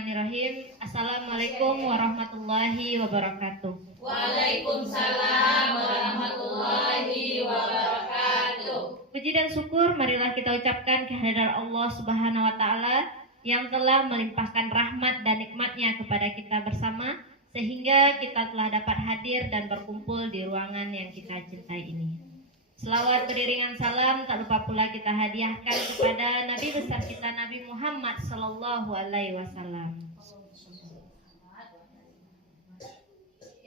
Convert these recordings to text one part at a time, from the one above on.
Bismillahirrahmanirrahim. Assalamualaikum warahmatullahi wabarakatuh. Waalaikumsalam warahmatullahi wabarakatuh. Puji dan syukur marilah kita ucapkan kehadiran Allah Subhanahu wa taala yang telah melimpahkan rahmat dan nikmatnya kepada kita bersama sehingga kita telah dapat hadir dan berkumpul di ruangan yang kita cintai ini. Selawat beriringan salam tak lupa pula kita hadiahkan kepada Nabi besar kita Nabi Muhammad sallallahu alaihi wasallam.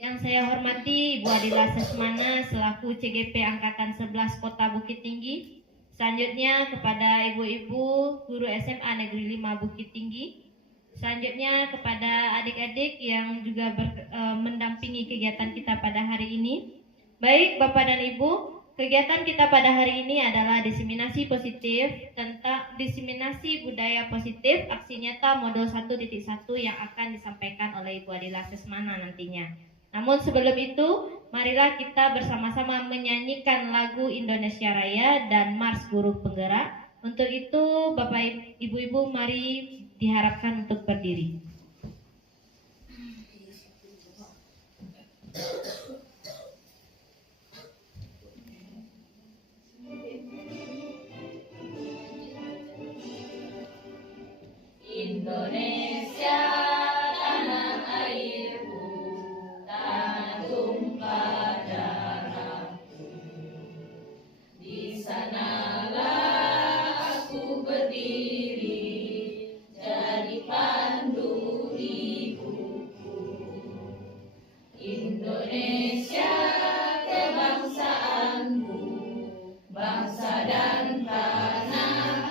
Yang saya hormati Ibu Adila Sesmana selaku CGP Angkatan 11 Kota Bukit Tinggi. Selanjutnya kepada ibu-ibu guru SMA Negeri 5 Bukit Tinggi. Selanjutnya kepada adik-adik yang juga mendampingi kegiatan kita pada hari ini. Baik Bapak dan Ibu, kegiatan kita pada hari ini adalah diseminasi positif tentang diseminasi budaya positif aksi nyata modul 1.1 yang akan disampaikan oleh Ibu Adila Sesmana nantinya. Namun sebelum itu, marilah kita bersama-sama menyanyikan lagu Indonesia Raya dan Mars Guru Penggerak. Untuk itu, Bapak Ibu-ibu mari diharapkan untuk berdiri. Indonesia tanah airku, tanah tumpah darahku. Di sanalah aku berdiri, jadi pandu hidupku. Indonesia kebangsaanku, bangsa dan tanah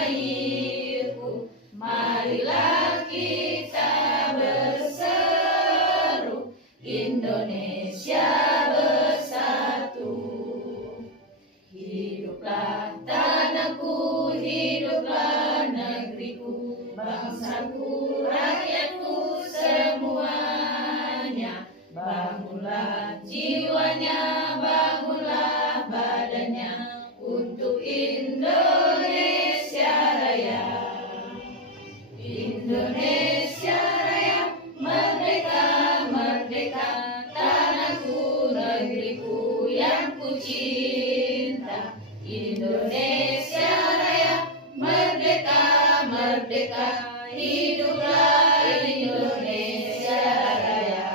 airku. Marilah kita berseru, Indonesia bersatu. Hiduplah tanahku, hiduplah negeriku, bangsaku, rakyatku semuanya. Bangunlah jiwanya, bangunlah badannya untuk Indonesia Raya. Indonesia Raya, merdeka, merdeka, tanahku, negeriku yang ku cinta. Indonesia Raya, merdeka, merdeka, hiduplah Indonesia Raya.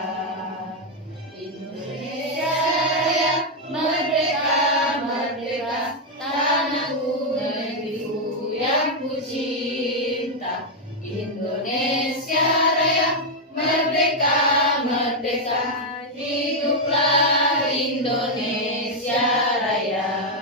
Indonesia Raya, merdeka, merdeka, tanahku, negeriku yang ku cinta. Indonesia Raya, merdeka, merdeka, hiduplah Indonesia Raya.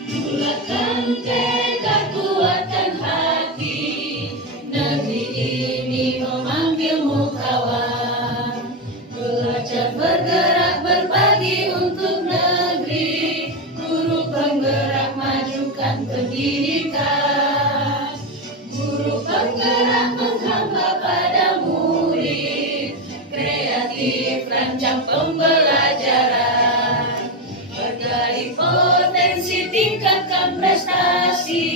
Bulatkan tekad, kuatkan hati, negeri ini memanggilmu kawan. Belajar bergerak berbagi untuk negeri, guru penggerak majukan pendidikan. Guru penggerak menghamba pada murid, kreatif rancang pembelajaran. Hargai potensi, tingkatkan prestasi,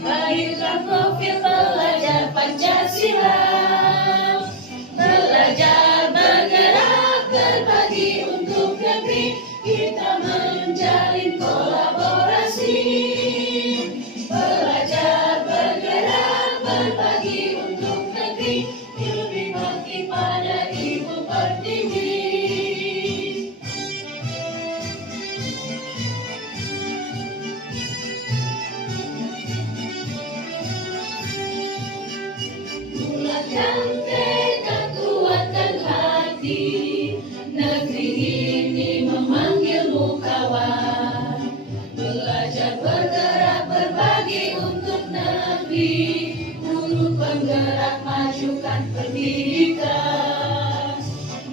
lahirkan profil pelajar Pancasila. Belajar bergerak berbagi untuk negeri, kita menjalin kolaborasi. Belajar bergerak berbagi untuk negeri, lebih bakti pada Ibu Pertiwi. Bulatkan tekad, kuatkan hati, negeri bakti, guru penggerak majukan pendidikan.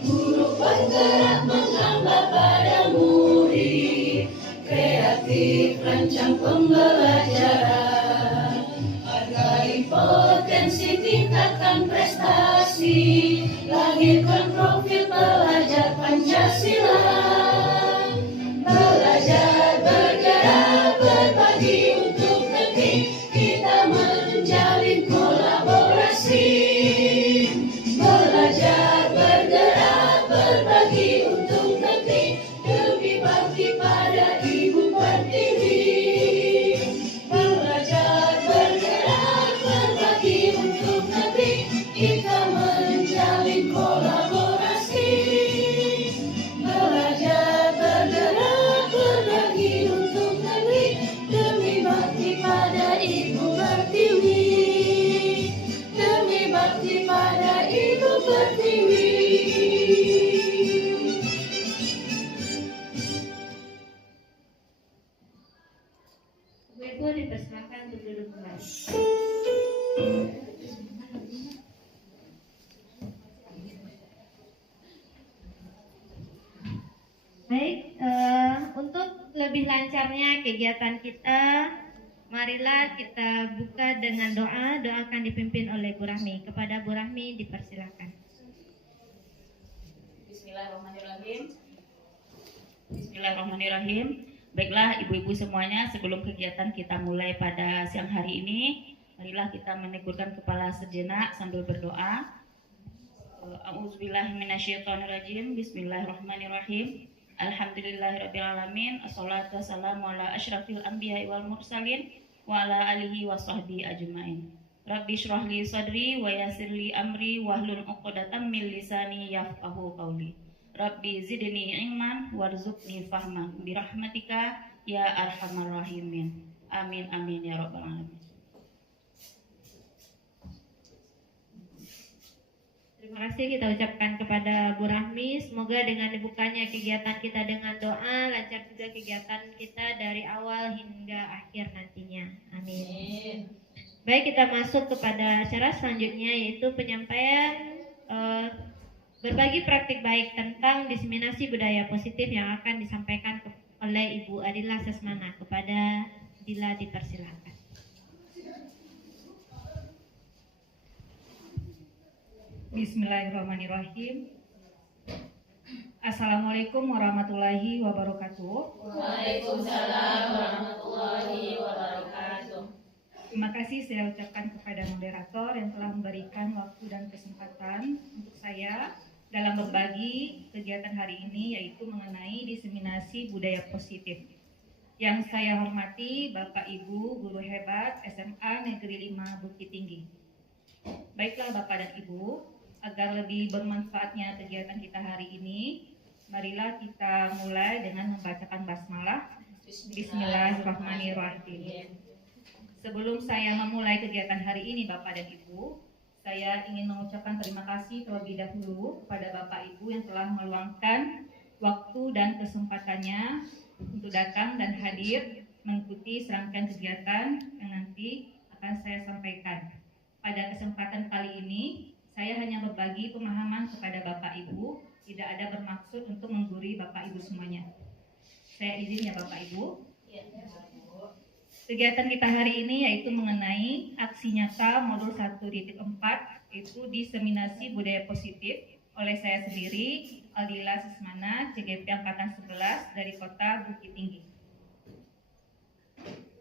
Guru penggerak menghamba pada murid, kreatif rancang pembelajaran. Hargai potensi, tingkatkan prestasi, lahirkan profil pelajar Pancasila. Belajar, bergerak, berbagi untuk negeri, kita menjalin kolaborasi. Belajar, bergerak, berbagi untuk negeri, demi bakti pada Ibu Pertiwi. Belajar, bergerak, berbagi untuk negeri, kita menjalin kolaborasi. Belajar, bergerak, berbagi untuk negeri, demi bakti pada Ibu Pertiwi. Demi bakti pada Ibu Pertiwi. Ibu dipersilakan untuk duduk kembali. Baik, untuk lebih lancarnya kegiatan kita, marilah kita buka dengan doa. Doa akan dipimpin oleh Bu Rahmi. Kepada Bu Rahmi dipersilakan. Bismillahirrahmanirrahim. Bismillahirrahmanirrahim. Baiklah ibu-ibu semuanya, sebelum kegiatan kita mulai pada siang hari ini, marilah kita menegurkan kepala sejenak sambil berdoa. A'udzubillahi minasyaitonirrajim. Bismillahirrahmanirrahim. Alhamdulillahirrabbilalamin. Assalatu wassalamu ala asyrafil anbiya'i wal mursalin wa ala alihi wa sahbihi ajmain. Rabbi syrah li sadri wa yassir li amri wahlul 'uqdatam min lisani yafqahu qawli. Rabbi zidni ilman warzuqni fahma birahmatika ya arhamar rahimin. Amin amin ya rabbal alamin. Terima kasih kita ucapkan kepada Bu Rahmi. Semoga dengan dibukanya kegiatan kita dengan doa, lancar juga kegiatan kita dari awal hingga akhir nantinya. Amin. Baik, kita masuk kepada acara selanjutnya, yaitu penyampaian berbagi praktik baik tentang diseminasi budaya positif yang akan disampaikan oleh Ibu Adila Sesmana. Kepada Dila dipersilakan. Bismillahirrahmanirrahim. Assalamualaikum warahmatullahi wabarakatuh. Waalaikumsalam warahmatullahi wabarakatuh. Terima kasih saya ucapkan kepada moderator yang telah memberikan waktu dan kesempatan untuk saya dalam berbagi kegiatan hari ini, yaitu mengenai diseminasi budaya positif. Yang saya hormati Bapak Ibu guru hebat SMA Negeri 5 Bukit Tinggi. Baiklah Bapak dan Ibu, agar lebih bermanfaatnya kegiatan kita hari ini, marilah kita mulai dengan membacakan basmalah. Bismillahirrahmanirrahim. Sebelum saya memulai kegiatan hari ini Bapak dan Ibu, saya ingin mengucapkan terima kasih terlebih dahulu kepada Bapak Ibu yang telah meluangkan waktu dan kesempatannya untuk datang dan hadir mengikuti serangkaian kegiatan yang nanti akan saya sampaikan. Pada kesempatan kali ini, saya hanya berbagi pemahaman kepada Bapak Ibu, tidak ada bermaksud untuk menggurui Bapak Ibu semuanya. Saya izin ya Bapak Ibu. Kegiatan kita hari ini yaitu mengenai aksi nyata modul 1.4, yaitu diseminasi budaya positif oleh saya sendiri, Adila Sesmana, CGP Angkatan 11 dari Kota Bukit Tinggi.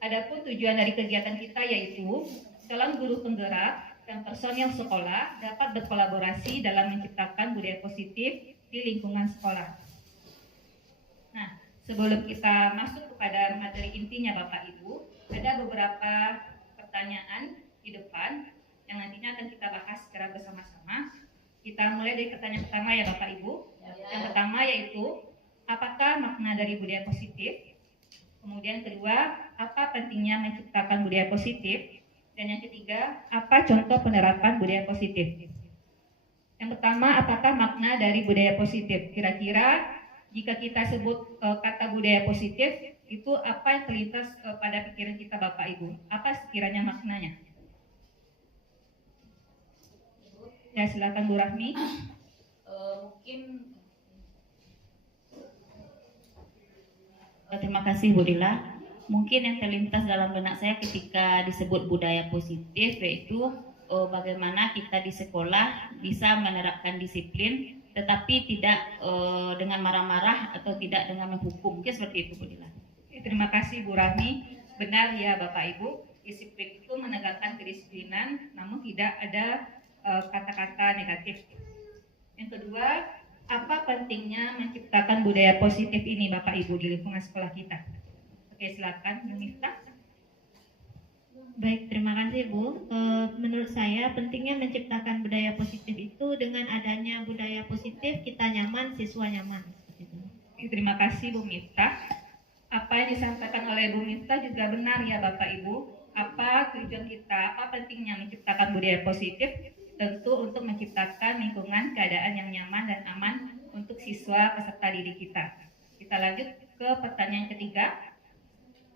Adapun tujuan dari kegiatan kita yaitu calon guru penggerak dan personil sekolah dapat berkolaborasi dalam menciptakan budaya positif di lingkungan sekolah. Nah, sebelum kita masuk kepada materi intinya Bapak Ibu, ada beberapa pertanyaan di depan yang nantinya akan kita bahas secara bersama-sama. Kita mulai dari pertanyaan pertama ya Bapak Ibu. Yang pertama yaitu, apakah makna dari budaya positif? Kemudian kedua, apa pentingnya menciptakan budaya positif? Dan yang ketiga, apa contoh penerapan budaya positif? Yang pertama, apakah makna dari budaya positif? Kira-kira jika kita sebut kata budaya positif, itu apa yang terlintas pada pikiran kita Bapak Ibu? Apa sekiranya maknanya? Ya, silakan Bu Rahmi. Terima kasih Bu Dila. Mungkin yang terlintas dalam benak saya ketika disebut budaya positif yaitu bagaimana kita di sekolah bisa menerapkan disiplin tetapi tidak dengan marah-marah atau tidak dengan menghukum. Mungkin seperti itu Bu Dila. Terima kasih Bu Rahmi. Benar ya Bapak Ibu, disiplin itu menegakkan kedisiplinan namun tidak ada kata-kata negatif. Yang kedua, apa pentingnya menciptakan budaya positif ini Bapak Ibu di lingkungan sekolah kita? Oke, silakan Bu Miftah. Baik, terima kasih Bu. Menurut saya pentingnya menciptakan budaya positif itu dengan adanya budaya positif kita nyaman, siswa nyaman. Terima kasih Bu Miftah. Apa yang disampaikan oleh Bu Miftah juga benar ya Bapak Ibu. Apa tujuan kita, apa pentingnya menciptakan budaya positif? Tentu untuk menciptakan lingkungan keadaan yang nyaman dan aman untuk siswa peserta didik kita. Kita lanjut ke pertanyaan ketiga.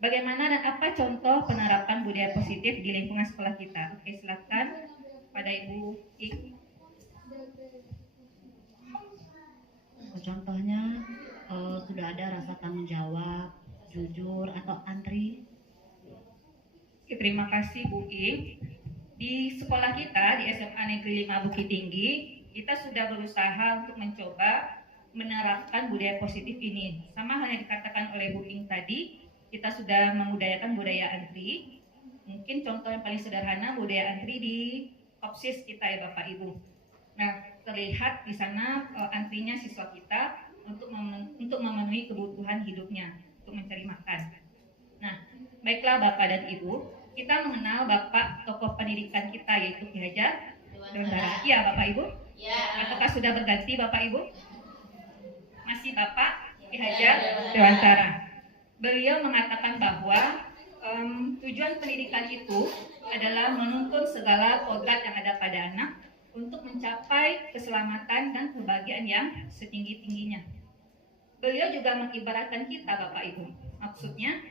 Bagaimana dan apa contoh penerapan budaya positif di lingkungan sekolah kita? Oke, silakan pada Ibu Ik. Contohnya sudah ada rasa tanggung jawab, jujur atau antri. Oke, terima kasih Bu Ik. Di sekolah kita di SMA Negeri 5 Bukit Tinggi, kita sudah berusaha untuk mencoba menerapkan budaya positif ini. Sama halnya dikatakan oleh Bu Ing tadi, kita sudah memudayakan budaya antri. Mungkin contoh yang paling sederhana budaya antri di OPSIS kita ya Bapak Ibu. Nah, terlihat di sana antrinya siswa kita untuk memenuhi kebutuhan hidupnya, untuk mencari makan. Nah, baiklah Bapak dan Ibu, kita mengenal Bapak tokoh pendidikan kita yaitu Ki Hajar Dewantara. Iya Bapak Ibu? Ya. Apakah sudah berganti Bapak Ibu? Masih Bapak Ki Hajar Dewantara. Beliau mengatakan bahwa tujuan pendidikan itu adalah menuntun segala kodrat yang ada pada anak untuk mencapai keselamatan dan kebahagiaan yang setinggi-tingginya. Beliau juga mengibaratkan kita Bapak Ibu. Maksudnya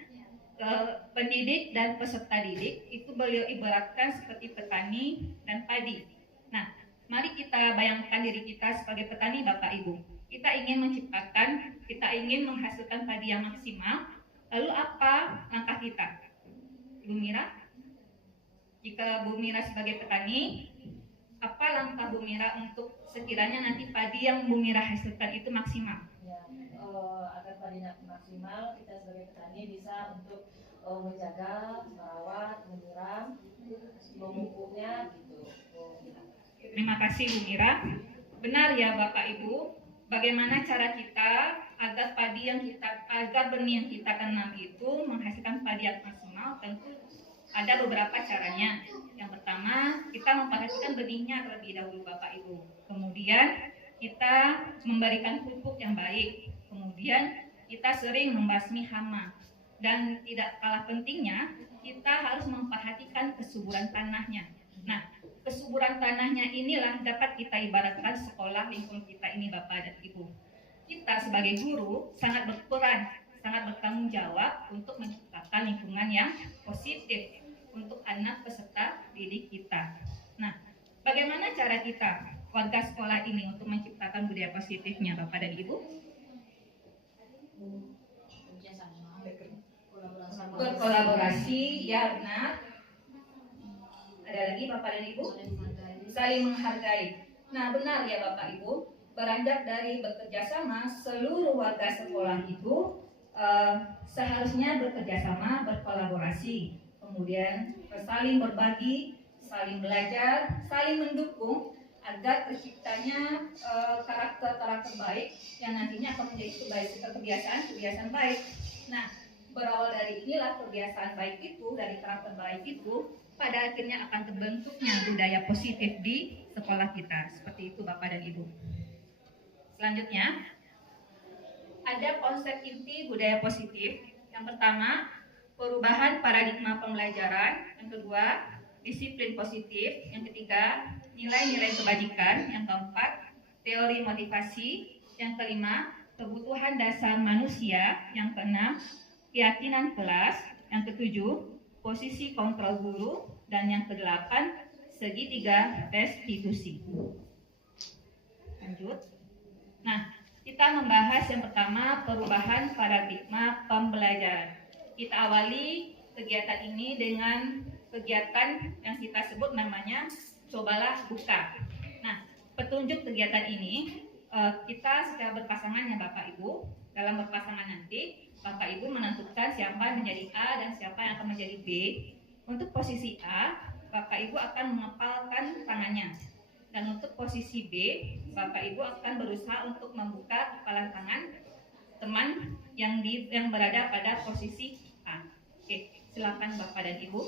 pendidik dan peserta didik itu beliau ibaratkan seperti petani dan padi. Nah, mari kita bayangkan diri kita sebagai petani Bapak Ibu. Kita ingin menciptakan, kita ingin menghasilkan padi yang maksimal. Lalu apa langkah kita? Bu Mira? Jika Bu Mira sebagai petani, apa langkah Bu Mira untuk sekiranya nanti padi yang Bu Mira hasilkan itu maksimal? Ya, agar padinya maksimal, kita sebagai petani bisa untuk menjaga, merawat, menyiram, memupuknya gitu. Terima kasih Bu Mira. Benar ya Bapak Ibu, bagaimana cara kita agar benih yang kita tanam itu menghasilkan padi yang maksimal? Tentu ada beberapa caranya. Yang pertama, kita memperhatikan benihnya terlebih dahulu Bapak Ibu. Kemudian kita memberikan pupuk yang baik. Kemudian kita sering membasmi hama. Dan tidak kalah pentingnya, kita harus memperhatikan kesuburan tanahnya. Nah, kesuburan tanahnya inilah dapat kita ibaratkan sekolah lingkungan kita ini Bapak dan Ibu. Kita sebagai guru sangat berperan, sangat bertanggung jawab untuk menciptakan lingkungan yang positif untuk anak peserta didik kita. Nah, bagaimana cara kita warga sekolah ini untuk menciptakan budaya positifnya Bapak dan Ibu? Berkolaborasi, ya benar. Ada lagi Bapak dan Ibu? Saling menghargai. Nah, benar ya Bapak Ibu. Beranjak dari bekerja sama, seluruh warga sekolah itu seharusnya bekerja sama, berkolaborasi, kemudian saling berbagi, saling belajar, saling mendukung agar terciptanya karakter-karakter baik yang nantinya akan menjadi kebiasaan baik. Nah, berawal dari inilah kebiasaan baik itu, dari karakter baik itu, pada akhirnya akan terbentuknya budaya positif di sekolah kita. Seperti itu Bapak dan Ibu. Selanjutnya, ada konsep inti budaya positif. Yang pertama, perubahan paradigma pembelajaran. Yang kedua, disiplin positif. Yang ketiga, nilai-nilai kebajikan. Yang keempat, teori motivasi. Yang kelima, kebutuhan dasar manusia. Yang keenam, keyakinan kelas. Yang ketujuh, posisi kontrol guru. Dan yang kedelapan, segitiga restitusi. Lanjut. Nah, kita membahas yang pertama perubahan paradigma pembelajaran. Kita awali kegiatan ini dengan kegiatan yang kita sebut namanya Cobalah Buka. Nah, petunjuk kegiatan ini kita secara berpasangan ya Bapak Ibu. Dalam berpasangan nanti Bapak Ibu menentukan siapa yang menjadi A dan siapa yang akan menjadi B. Untuk posisi A, Bapak Ibu akan mengepalkan tangannya. Dan untuk posisi B, Bapak Ibu akan berusaha untuk membuka kepalan tangan teman yang berada pada posisi A. Oke, silakan Bapak dan Ibu.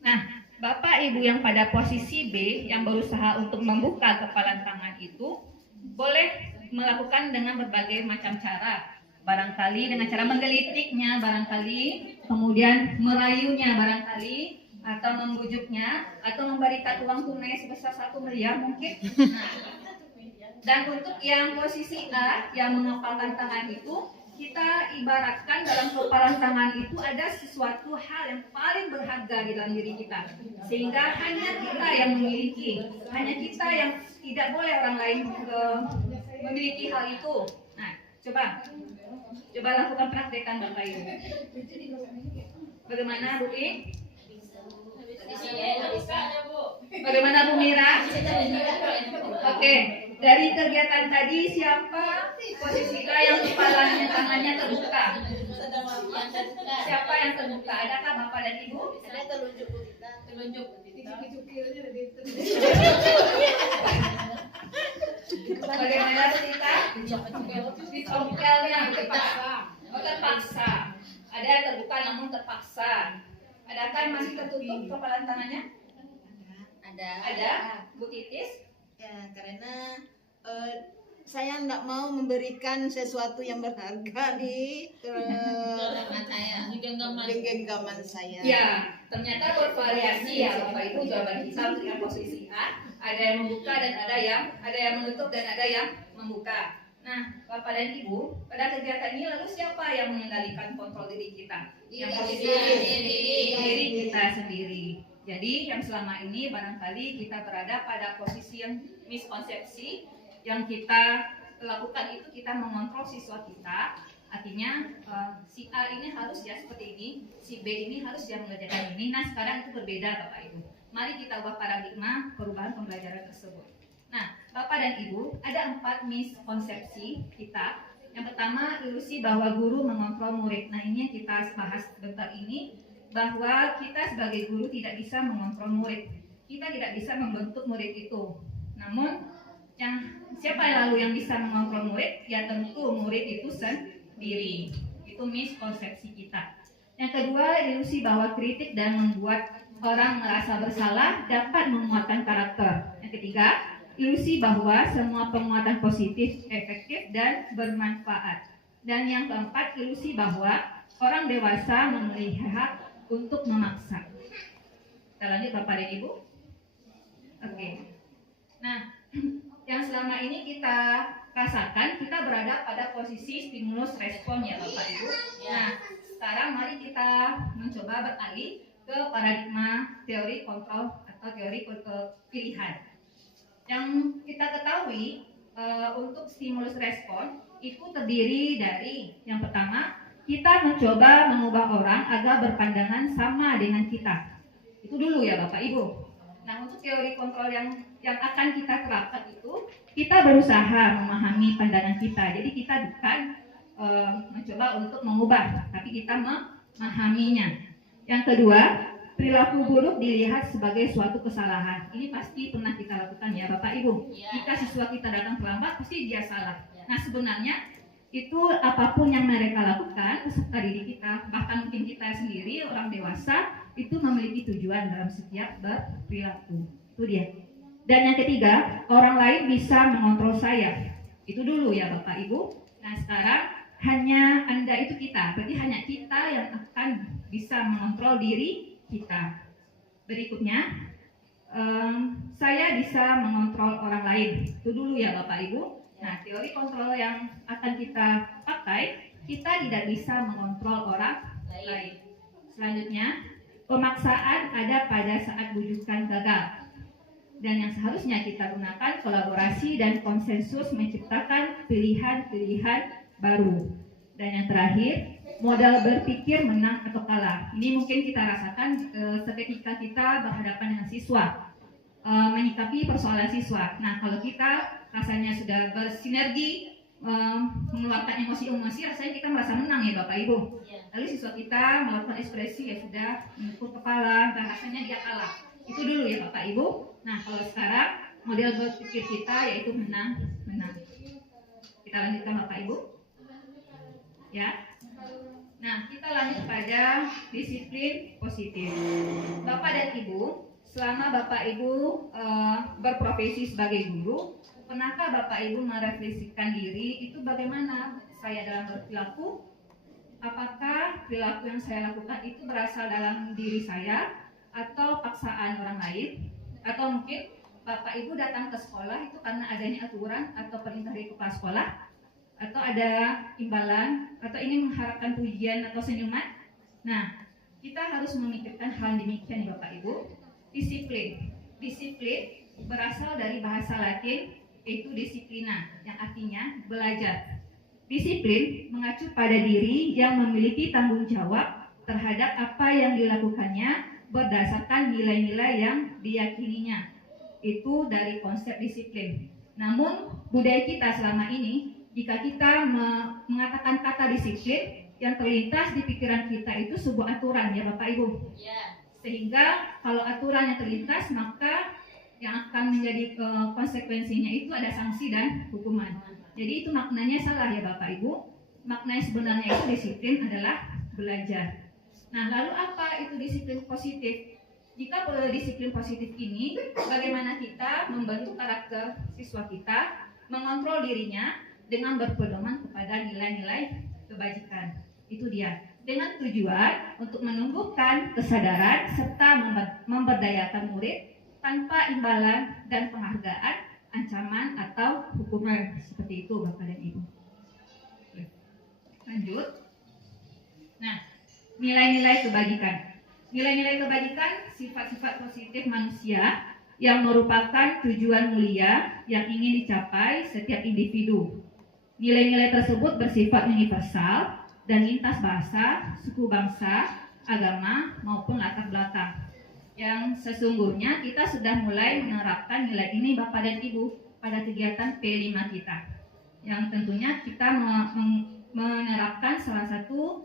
Nah, Bapak Ibu yang pada posisi B yang berusaha untuk membuka kepalan tangan itu boleh melakukan dengan berbagai macam cara. Barangkali dengan cara menggelitiknya, barangkali kemudian merayunya, barangkali atau membujuknya, atau memberikan uang tunai sebesar 1 miliar mungkin. Nah, dan untuk yang posisi A yang mengepalkan tangan itu, kita ibaratkan dalam kepalan tangan itu ada sesuatu hal yang paling berharga di dalam diri kita, sehingga hanya kita yang memiliki, hanya kita yang tidak boleh orang lain memiliki hal itu. Nah, coba lakukan praktekan Bapak Ibu. Bagaimana Bu I? Bagaimana Bu Mira? Oke, dari kegiatan tadi siapa posisi A yang kepalanya tangannya terbuka? Siapa yang terbuka? Adakah Bapak dan Ibu? Saya telunjuk. Bagaimana kita? Dicongkelnya terpaksa. Ada yang terbuka namun terpaksa. Adakah yang masih tertutup kepalan tangannya? Ada. Bu Titis? Ya, karena saya nggak mau memberikan sesuatu yang berharga di genggaman saya. Ya, ternyata bervariasi ya Bapak Ibu jawaban kita untuk yang posisi A. Ada yang membuka dan ada yang menutup dan ada yang membuka. Nah, Bapak dan Ibu, pada kegiatan ini lalu siapa yang mengendalikan kontrol diri kita? Yang posisi diri kita sendiri. Jadi yang selama ini barangkali kita berada pada posisi yang miskonsepsi, yang kita lakukan itu kita mengontrol siswa kita. Artinya si A ini harus ya seperti ini, si B ini harus dia mengerjakan ini. Nah sekarang itu berbeda Bapak Ibu. Mari kita ubah paradigma perubahan pembelajaran tersebut. Nah Bapak dan Ibu, ada 4 miskonsepsi kita. Yang pertama, ilusi bahwa guru mengontrol murid. Nah ini yang kita bahas sebentar ini, bahwa kita sebagai guru tidak bisa mengontrol murid. Kita tidak bisa membentuk murid itu. Namun siapa lalu yang bisa mengontrol murid? Ya tentu murid itu sendiri. Itu miskonsepsi kita. Yang kedua, ilusi bahwa kritik dan membuat orang merasa bersalah dapat menguatkan karakter. Yang ketiga, ilusi bahwa semua penguatan positif efektif dan bermanfaat. Dan yang keempat, ilusi bahwa orang dewasa memiliki hak untuk memaksa. Kita lanjut Bapak dan Ibu. Oke. Nah, yang selama ini kita rasakan, kita berada pada posisi stimulus respon ya Bapak Ibu. Nah, sekarang mari kita mencoba beralih ke paradigma teori kontrol atau teori pilihan. Yang kita ketahui untuk stimulus respon itu terdiri dari yang pertama, kita mencoba mengubah orang agar berpandangan sama dengan kita. Itu dulu ya Bapak Ibu. Nah untuk teori kontrol yang akan kita terapkan itu, kita berusaha memahami pandangan kita. Jadi kita bukan mencoba untuk mengubah, tapi kita memahaminya. Yang kedua, perilaku buruk dilihat sebagai suatu kesalahan. Ini pasti pernah kita lakukan ya Bapak Ibu. Jika siswa kita datang terlambat, pasti dia salah. Nah sebenarnya itu apapun yang mereka lakukan, peserta didik kita, bahkan mungkin kita sendiri, orang dewasa, itu memiliki tujuan dalam setiap berperilaku. Itu dia. Dan yang ketiga, orang lain bisa mengontrol saya. Itu dulu ya Bapak Ibu. Nah sekarang hanya Anda itu kita, berarti hanya kita yang akan bisa mengontrol diri kita. Berikutnya, saya bisa mengontrol orang lain. Itu dulu ya Bapak Ibu. Nah, teori kontrol yang akan kita pakai, kita tidak bisa mengontrol orang lain. Selanjutnya, pemaksaan ada pada saat bujukan gagal. dan yang seharusnya kita gunakan kolaborasi dan konsensus menciptakan pilihan-pilihan baru. Dan yang terakhir, modal berpikir menang atau kalah. Ini mungkin kita rasakan seketika kita berhadapan dengan siswa, menyikapi persoalan siswa. Nah, kalau kita rasanya sudah bersinergi, mengeluarkan emosi-emosi, rasanya kita merasa menang ya Bapak Ibu. Lalu siswa kita melakukan ekspresi ya sudah menepuk kepala dan rasanya dia kalah. Itu dulu ya Bapak Ibu. Nah, kalau sekarang model berpikir kita yaitu menang. Kita lanjutkan Bapak Ibu. Ya. Nah, kita lanjut pada disiplin positif. Bapak dan Ibu, selama Bapak Ibu berprofesi sebagai guru, pernahkah Bapak Ibu merefleksikan diri itu bagaimana saya dalam berperilaku? Apakah perilaku yang saya lakukan itu berasal dalam diri saya atau paksaan orang lain? Atau mungkin Bapak Ibu datang ke sekolah itu karena adanya aturan atau perintah dari kepala sekolah? Atau ada imbalan, atau ingin mengharapkan pujian atau senyuman? Nah, kita harus memikirkan hal demikian ya Bapak Ibu. Disiplin berasal dari bahasa Latin yaitu disiplina, yang artinya belajar. Disiplin mengacu pada diri yang memiliki tanggung jawab terhadap apa yang dilakukannya berdasarkan nilai-nilai yang diyakininya. Itu dari konsep disiplin. Namun budaya kita selama ini, jika kita mengatakan kata disiplin, yang terlintas di pikiran kita itu sebuah aturan ya Bapak Ibu. Sehingga kalau aturan yang terlintas, maka yang akan menjadi konsekuensinya itu ada sanksi dan hukuman. Jadi itu maknanya salah ya Bapak Ibu. Maknanya sebenarnya itu disiplin adalah belajar. Nah, lalu apa itu disiplin positif? Jika disiplin positif ini, bagaimana kita membentuk karakter siswa kita, mengontrol dirinya dengan berpedoman kepada nilai-nilai kebajikan. Itu dia. Dengan tujuan untuk menumbuhkan kesadaran serta memberdayakan murid tanpa imbalan dan penghargaan, ancaman atau hukuman. Seperti itu Bapak dan Ibu. Lanjut. Nah, nilai-nilai kebajikan. Nilai-nilai kebajikan sifat-sifat positif manusia yang merupakan tujuan mulia yang ingin dicapai setiap individu. Nilai-nilai tersebut bersifat universal dan lintas bahasa, suku bangsa, agama maupun latar belakang. Yang sesungguhnya kita sudah mulai menerapkan nilai ini Bapak dan Ibu pada kegiatan P5 kita. Yang tentunya kita menerapkan salah satu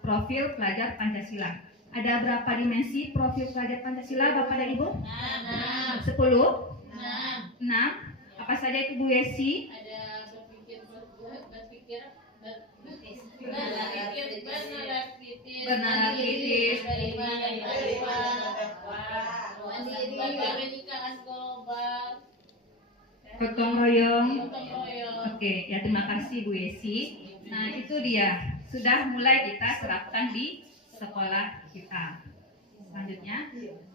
profil pelajar Pancasila. Ada berapa dimensi profil pelajar Pancasila Bapak dan Ibu? 10? 6. Apa saja itu Bu Yesi? Bernalar kritis, gotong royong. Oke, ya terima kasih Bu Yesi. Nah, itu dia. Sudah mulai kita terapkan di sekolah kita. Selanjutnya.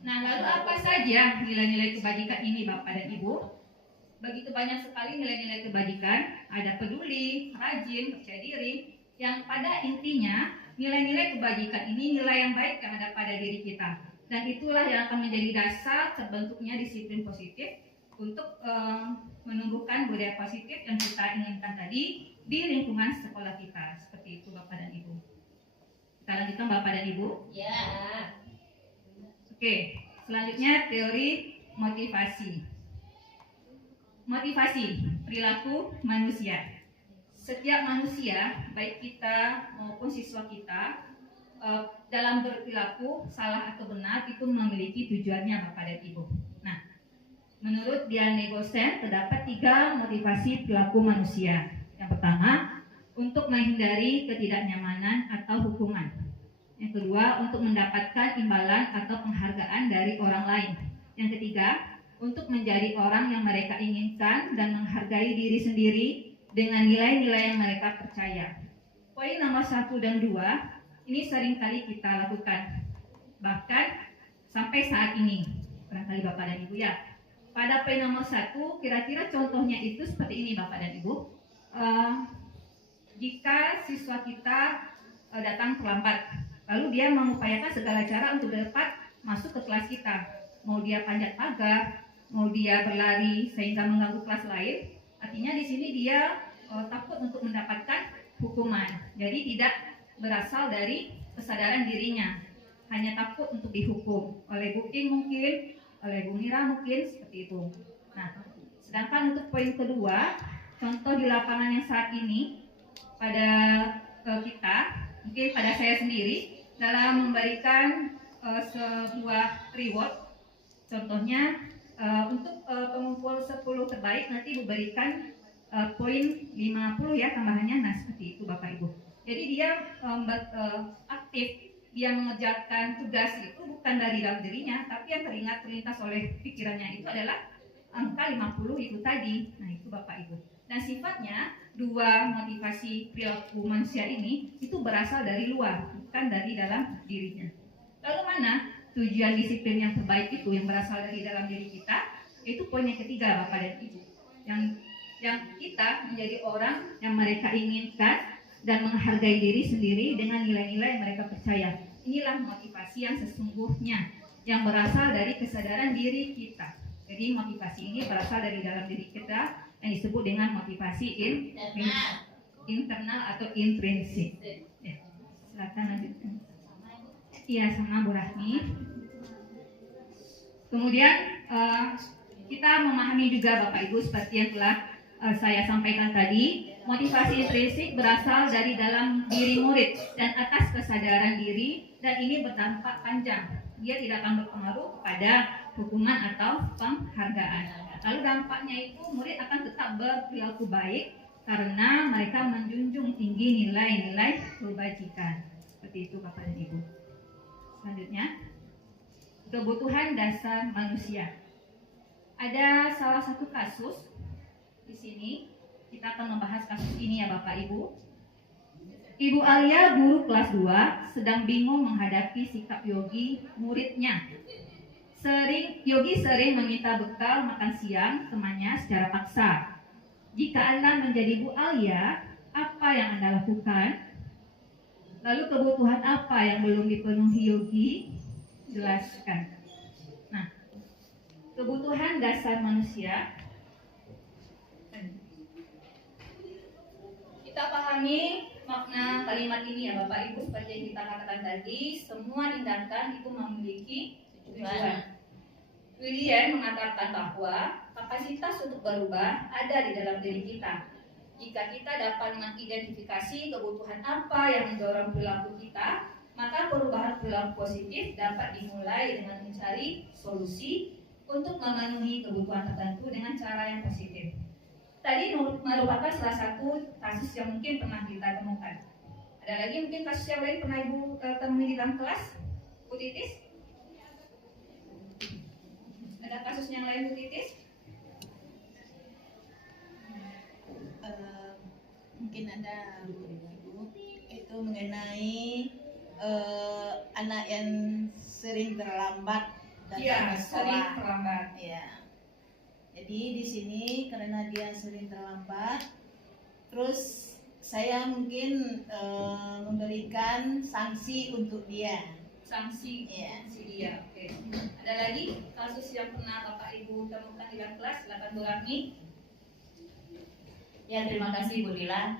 Nah, lalu apa saja nilai-nilai kebajikan ini Bapak dan Ibu? Begitu banyak sekali nilai-nilai kebajikan, ada peduli, rajin, percaya diri, yang pada intinya nilai-nilai kebajikan ini nilai yang baik yang ada pada diri kita. Dan itulah yang akan menjadi dasar terbentuknya disiplin positif untuk menumbuhkan budaya positif yang kita inginkan tadi di lingkungan sekolah kita. Seperti itu Bapak dan Ibu. Kita lanjutkan Bapak dan Ibu. Ya. Oke, selanjutnya teori motivasi. Motivasi perilaku manusia. Setiap manusia, baik kita maupun siswa kita, dalam berperilaku salah atau benar itu memiliki tujuannya Bapak dan Ibu. Nah, menurut Diane Gosen terdapat 3 motivasi perilaku manusia. Yang pertama, untuk menghindari ketidaknyamanan atau hukuman. Yang kedua, untuk mendapatkan imbalan atau penghargaan dari orang lain. Yang ketiga, untuk menjadi orang yang mereka inginkan dan menghargai diri sendiri dengan nilai-nilai yang mereka percaya. Poin nomor 1 dan 2 ini seringkali kita lakukan, bahkan sampai saat ini, barangkali Bapak dan Ibu ya. Pada poin nomor 1, kira-kira contohnya itu seperti ini Bapak dan Ibu. Jika siswa kita datang terlambat, lalu dia mengupayakan segala cara untuk dapat masuk ke kelas kita. mau dia panjat pagar, mau dia berlari sehingga mengganggu kelas lain, artinya di sini dia takut untuk mendapatkan hukuman. Jadi tidak berasal dari kesadaran dirinya, hanya takut untuk dihukum oleh Buking mungkin, oleh Bu Mira mungkin, seperti itu. Nah, sedangkan untuk poin kedua, contoh di lapangan yang saat ini pada kita, mungkin pada saya sendiri dalam memberikan sebuah reward, contohnya untuk pengumpul 10 terbaik nanti diberikan poin 50 ya tambahannya. Nah, seperti itu Bapak Ibu. Jadi dia aktif, dia mengerjakan tugas itu bukan dari dalam dirinya, tapi yang terlintas oleh pikirannya itu adalah angka 50 itu tadi. Nah, itu Bapak Ibu. Dan sifatnya dua motivasi perilaku manusia ini itu berasal dari luar, bukan dari dalam dirinya. Lalu mana tujuan disiplin yang terbaik itu yang berasal dari dalam diri kita? Itu poin yang ketiga Bapak dan Ibu. Yang kita menjadi orang yang mereka inginkan dan menghargai diri sendiri dengan nilai-nilai yang mereka percaya. Inilah motivasi yang sesungguhnya yang berasal dari kesadaran diri kita. Jadi motivasi ini berasal dari dalam diri kita yang disebut dengan motivasi internal atau intrinsik. Ya, silakan lanjutkan. Iya, sama Bu Rahmi. Kemudian kita memahami juga Bapak Ibu seperti yang telah saya sampaikan tadi, motivasi intrinsik berasal dari dalam diri murid dan atas kesadaran diri, dan ini berdampak panjang. Dia tidak akan berpengaruh kepada hukuman atau penghargaan. Lalu dampaknya itu murid akan tetap berperilaku baik karena mereka menjunjung tinggi nilai-nilai kebajikan. Seperti itu Bapak dan Ibu. Selanjutnya, kebutuhan dasar manusia. Ada salah satu kasus di sini, kita akan membahas kasus ini ya Bapak Ibu. Ibu Alia, guru kelas 2, sedang bingung menghadapi sikap Yogi muridnya. Yogi sering meminta bekal makan siang temannya secara paksa. Jika Anda menjadi Bu Alia, apa yang Anda lakukan? Lalu kebutuhan apa yang belum dipenuhi Yogi? Jelaskan. Nah, kebutuhan dasar manusia. Kita pahami makna kalimat ini ya Bapak Ibu, seperti yang kita katakan tadi, semua tindakan itu memiliki tujuan. William mengatakan bahwa kapasitas untuk berubah ada di dalam diri kita. Jika kita dapat mengidentifikasi kebutuhan apa yang mendorong perilaku kita, maka perubahan perilaku positif dapat dimulai dengan mencari solusi untuk memenuhi kebutuhan tertentu dengan cara yang positif. Tadi merupakan salah satu kasus yang mungkin pernah kita temukan. Ada lagi mungkin kasus yang lain pernah Ibu temui di dalam kelas, Bu Titis? Ada kasus yang lain Bu Titis? Mungkin ada Bu, itu mengenai anak yang sering terlambat datang ke sekolah. Sering terlambat. Ya. Jadi di sini karena dia sering terlambat, terus saya mungkin memberikan sanksi untuk dia. Sanksi, Ya. sanksi dia. Oke. Ada lagi kasus yang pernah Bapak Ibu temukan di dalam kelas? Silakan Bu Rahmi. Ya, terima kasih Bu Dila.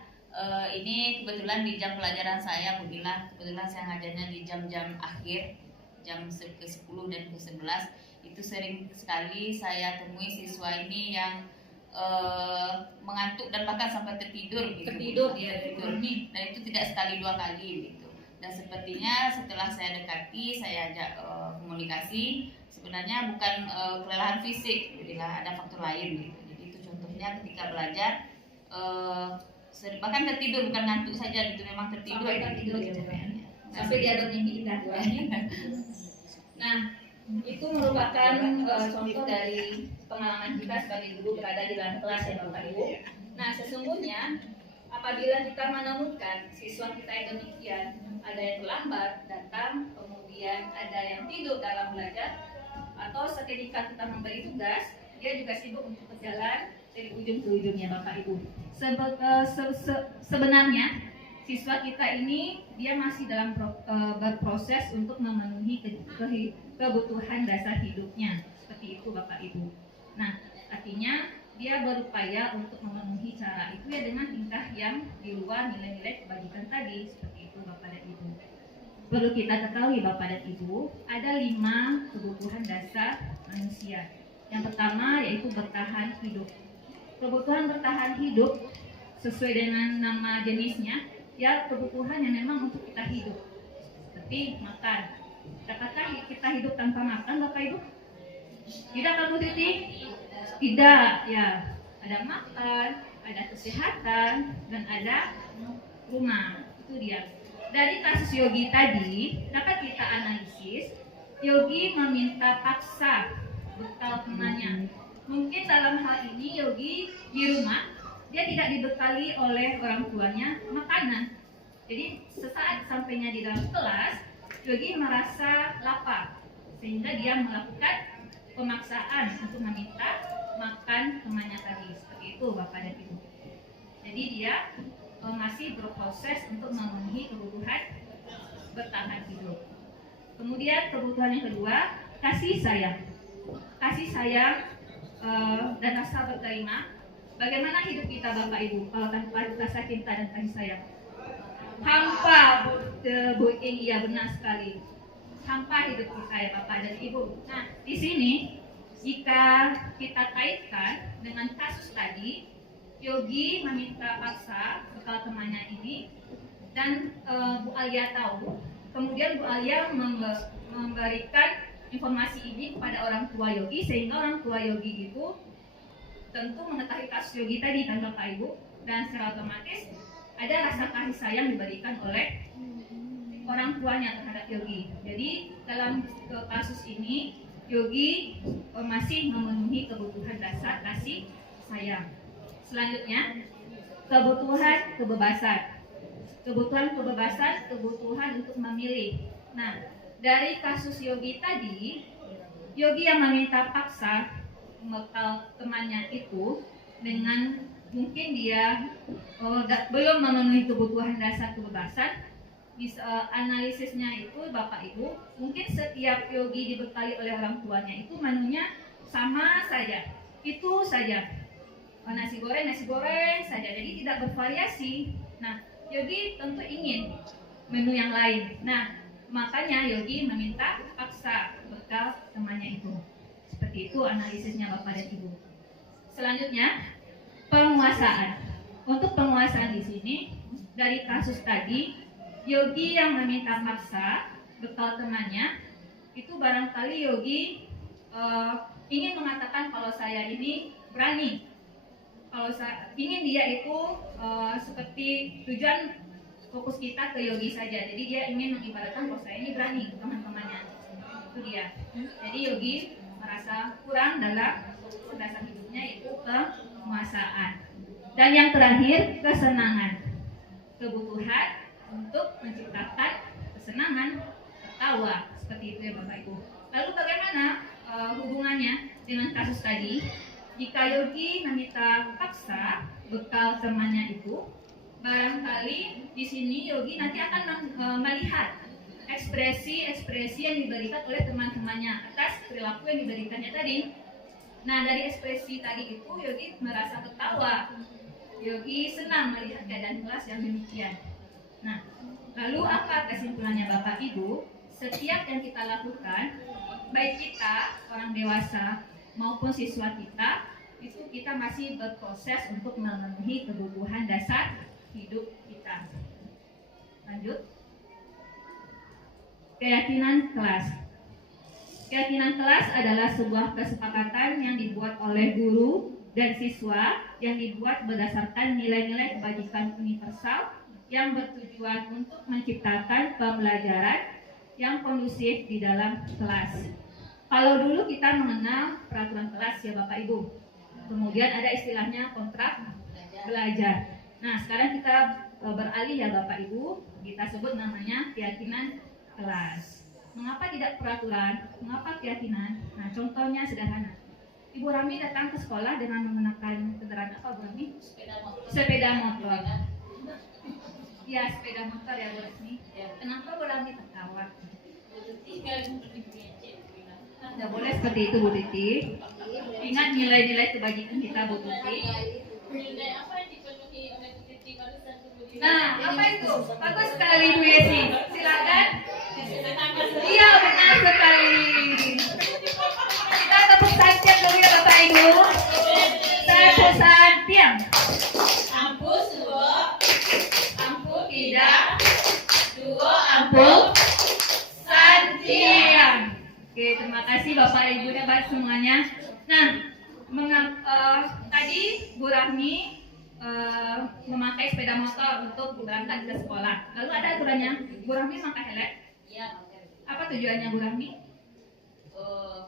Ini kebetulan di jam pelajaran saya Bu Dila. Kebetulan saya ngajarnya di jam-jam akhir, jam ke-10 dan ke-11. Itu sering sekali saya temui siswa ini yang mengantuk dan bahkan sampai tertidur gitu. Tertidur dia tertidur. Dan itu tidak sekali dua kali gitu. Dan sepertinya setelah saya dekati, saya ajak komunikasi, sebenarnya bukan kelelahan fisik, bila ada faktor lain gitu. Jadi itu contohnya ketika belajar bahkan tertidur, bukan ngantuk saja gitu, memang tertidur. Sampai tertidur gitu. Sampai dia bermimpi indah. Nah, itu merupakan contoh dari pengalaman kita sebagai guru berada di dalam kelas ya Bapak Ibu. Nah, sesungguhnya apabila kita menemukan siswa kita yang demikian, ada yang terlambat datang, kemudian ada yang tidur dalam belajar, atau seketika kita memberi tugas, dia juga sibuk untuk berjalan dari ujung ke ujungnya Bapak Ibu. Sebenarnya siswa kita ini dia masih dalam berproses untuk memenuhi kebutuhan dasar hidupnya. Seperti itu Bapak Ibu. Nah, artinya dia berupaya untuk memenuhi cara itu ya dengan tingkah yang di luar nilai-nilai kebajikan tadi. Seperti itu Bapak dan Ibu. Perlu kita ketahui Bapak dan Ibu, ada 5 kebutuhan dasar manusia. Yang pertama yaitu bertahan hidup. Kebutuhan bertahan hidup sesuai dengan nama jenisnya, ya kebutuhan yang memang untuk kita hidup. Seperti makan. Apakah kita hidup tanpa makan Bapak Ibu? Tidak kan Bu Titi? Tidak, ya. Ada makan, ada kesehatan, dan ada rumah. Itu dia. Dari kasus Yogi tadi, dapat kita analisis, Yogi meminta paksa bekal temannya. Mungkin dalam hal ini Yogi di rumah, dia tidak dibekali oleh orang tuanya makanan. Jadi sesaat sampainya di dalam kelas, Yogi merasa lapar, sehingga dia melakukan pemaksaan untuk meminta makan temannya tadi. Seperti itu Bapak dan Ibu. Jadi dia masih berproses untuk memenuhi kebutuhan bertahan hidup. Kemudian kebutuhan yang kedua, kasih sayang. Kasih sayang dan rasa berterima. Bagaimana hidup kita Bapak Ibu kalau tanpa rasa cinta dan kasih sayang? Hampa Bu Ing, iya benar sekali. Hampa hidup kita ya Bapak dan Ibu. Nah, di sini jika kita kaitkan dengan kasus tadi, Yogi meminta paksa bekal temannya ini dan Bu Alia tahu. Kemudian Bu Alia memberikan informasi ini kepada orang tua Yogi, sehingga orang tua Yogi itu tentu mengetahui kasus Yogi tadi kan Bapak Ibu, dan secara otomatis ada rasa kasih sayang diberikan oleh orang tuanya terhadap Yogi. Jadi dalam kasus ini Yogi masih memenuhi kebutuhan dasar kasih sayang. Selanjutnya, kebutuhan kebebasan. Kebutuhan kebebasan, kebutuhan untuk memilih. Nah, dari kasus Yogi tadi, Yogi yang meminta paksa bekal temannya itu dengan mungkin dia belum memenuhi kebutuhan dasar kebebasan. Analisisnya itu Bapak Ibu, mungkin setiap Yogi dibekali oleh orang tuanya itu menunya sama saja, itu saja, nasi goreng saja, jadi tidak bervariasi. Nah, Yogi tentu ingin menu yang lain. Nah, makanya Yogi meminta paksa bekal temannya itu. Seperti itu analisisnya Bapak dan Ibu. Selanjutnya, penguasaan. Untuk penguasaan di sini dari kasus tadi, Yogi yang meminta paksa bekal temannya itu barangkali Yogi ingin mengatakan kalau saya ini berani. Kalau saya ingin dia itu seperti tujuan fokus kita ke Yogi saja. Jadi dia ingin mengibaratkan kalau saya ini berani teman-temannya. Itu dia. Jadi Yogi merasa kurang dalam dasar hidupnya itu penguasaan. Dan yang terakhir, kesenangan. Kebutuhan untuk menciptakan kesenangan, tertawa, seperti itu ya Bapak Ibu. Lalu bagaimana hubungannya dengan kasus tadi? Jika Yogi meminta paksa bekal temannya itu, barangkali di sini Yogi nanti akan melihat ekspresi-ekspresi yang diberikan oleh teman-temannya atas perilaku yang diberikannya tadi. Nah, dari ekspresi tadi itu Yogi merasa tertawa. Yogi senang melihat keadaan kelas yang demikian. Nah, lalu apa kesimpulannya Bapak Ibu? Setiap yang kita lakukan, baik kita orang dewasa maupun siswa kita, itu kita masih berproses untuk memenuhi kebutuhan dasar hidup kita. Lanjut. Keyakinan kelas. Keyakinan kelas adalah sebuah kesepakatan yang dibuat oleh guru dan siswa yang dibuat berdasarkan nilai-nilai kebajikan universal yang bertujuan untuk menciptakan pembelajaran yang kondusif di dalam kelas. Kalau dulu kita mengenal peraturan kelas ya Bapak Ibu, kemudian ada istilahnya kontrak belajar. Nah, sekarang kita beralih ya Bapak Ibu, kita sebut namanya keyakinan kelas. Mengapa tidak peraturan? Mengapa keyakinan? Nah, contohnya sederhana. Ibu Rami datang ke sekolah dengan menggunakan kendaraan apa Bu Rami? Sepeda motor. Ya, sepeda motor ya Bu Rami. Kenapa Bu Rami tertawa? Tidak boleh seperti itu Bu Titi. Ingat nilai-nilai kebajikan kita Bu Titi. Nah, apa itu? Bagus sekali Bu Yesi. Silakan. Iya, benar sekali. Kita tepuk tangan dulu ya Bapak Ibu. Tepuk tangan. Ampu tidak. Ampu santiang. Oke, terima kasih Bapak Ibu hebat semuanya. Nah, tadi Bu Rahmi memakai sepeda motor untuk berangkat ke sekolah. Lalu ada aturannya, Bu Rahmi pakai helm? Iya. Apa tujuannya Bu Rahmi?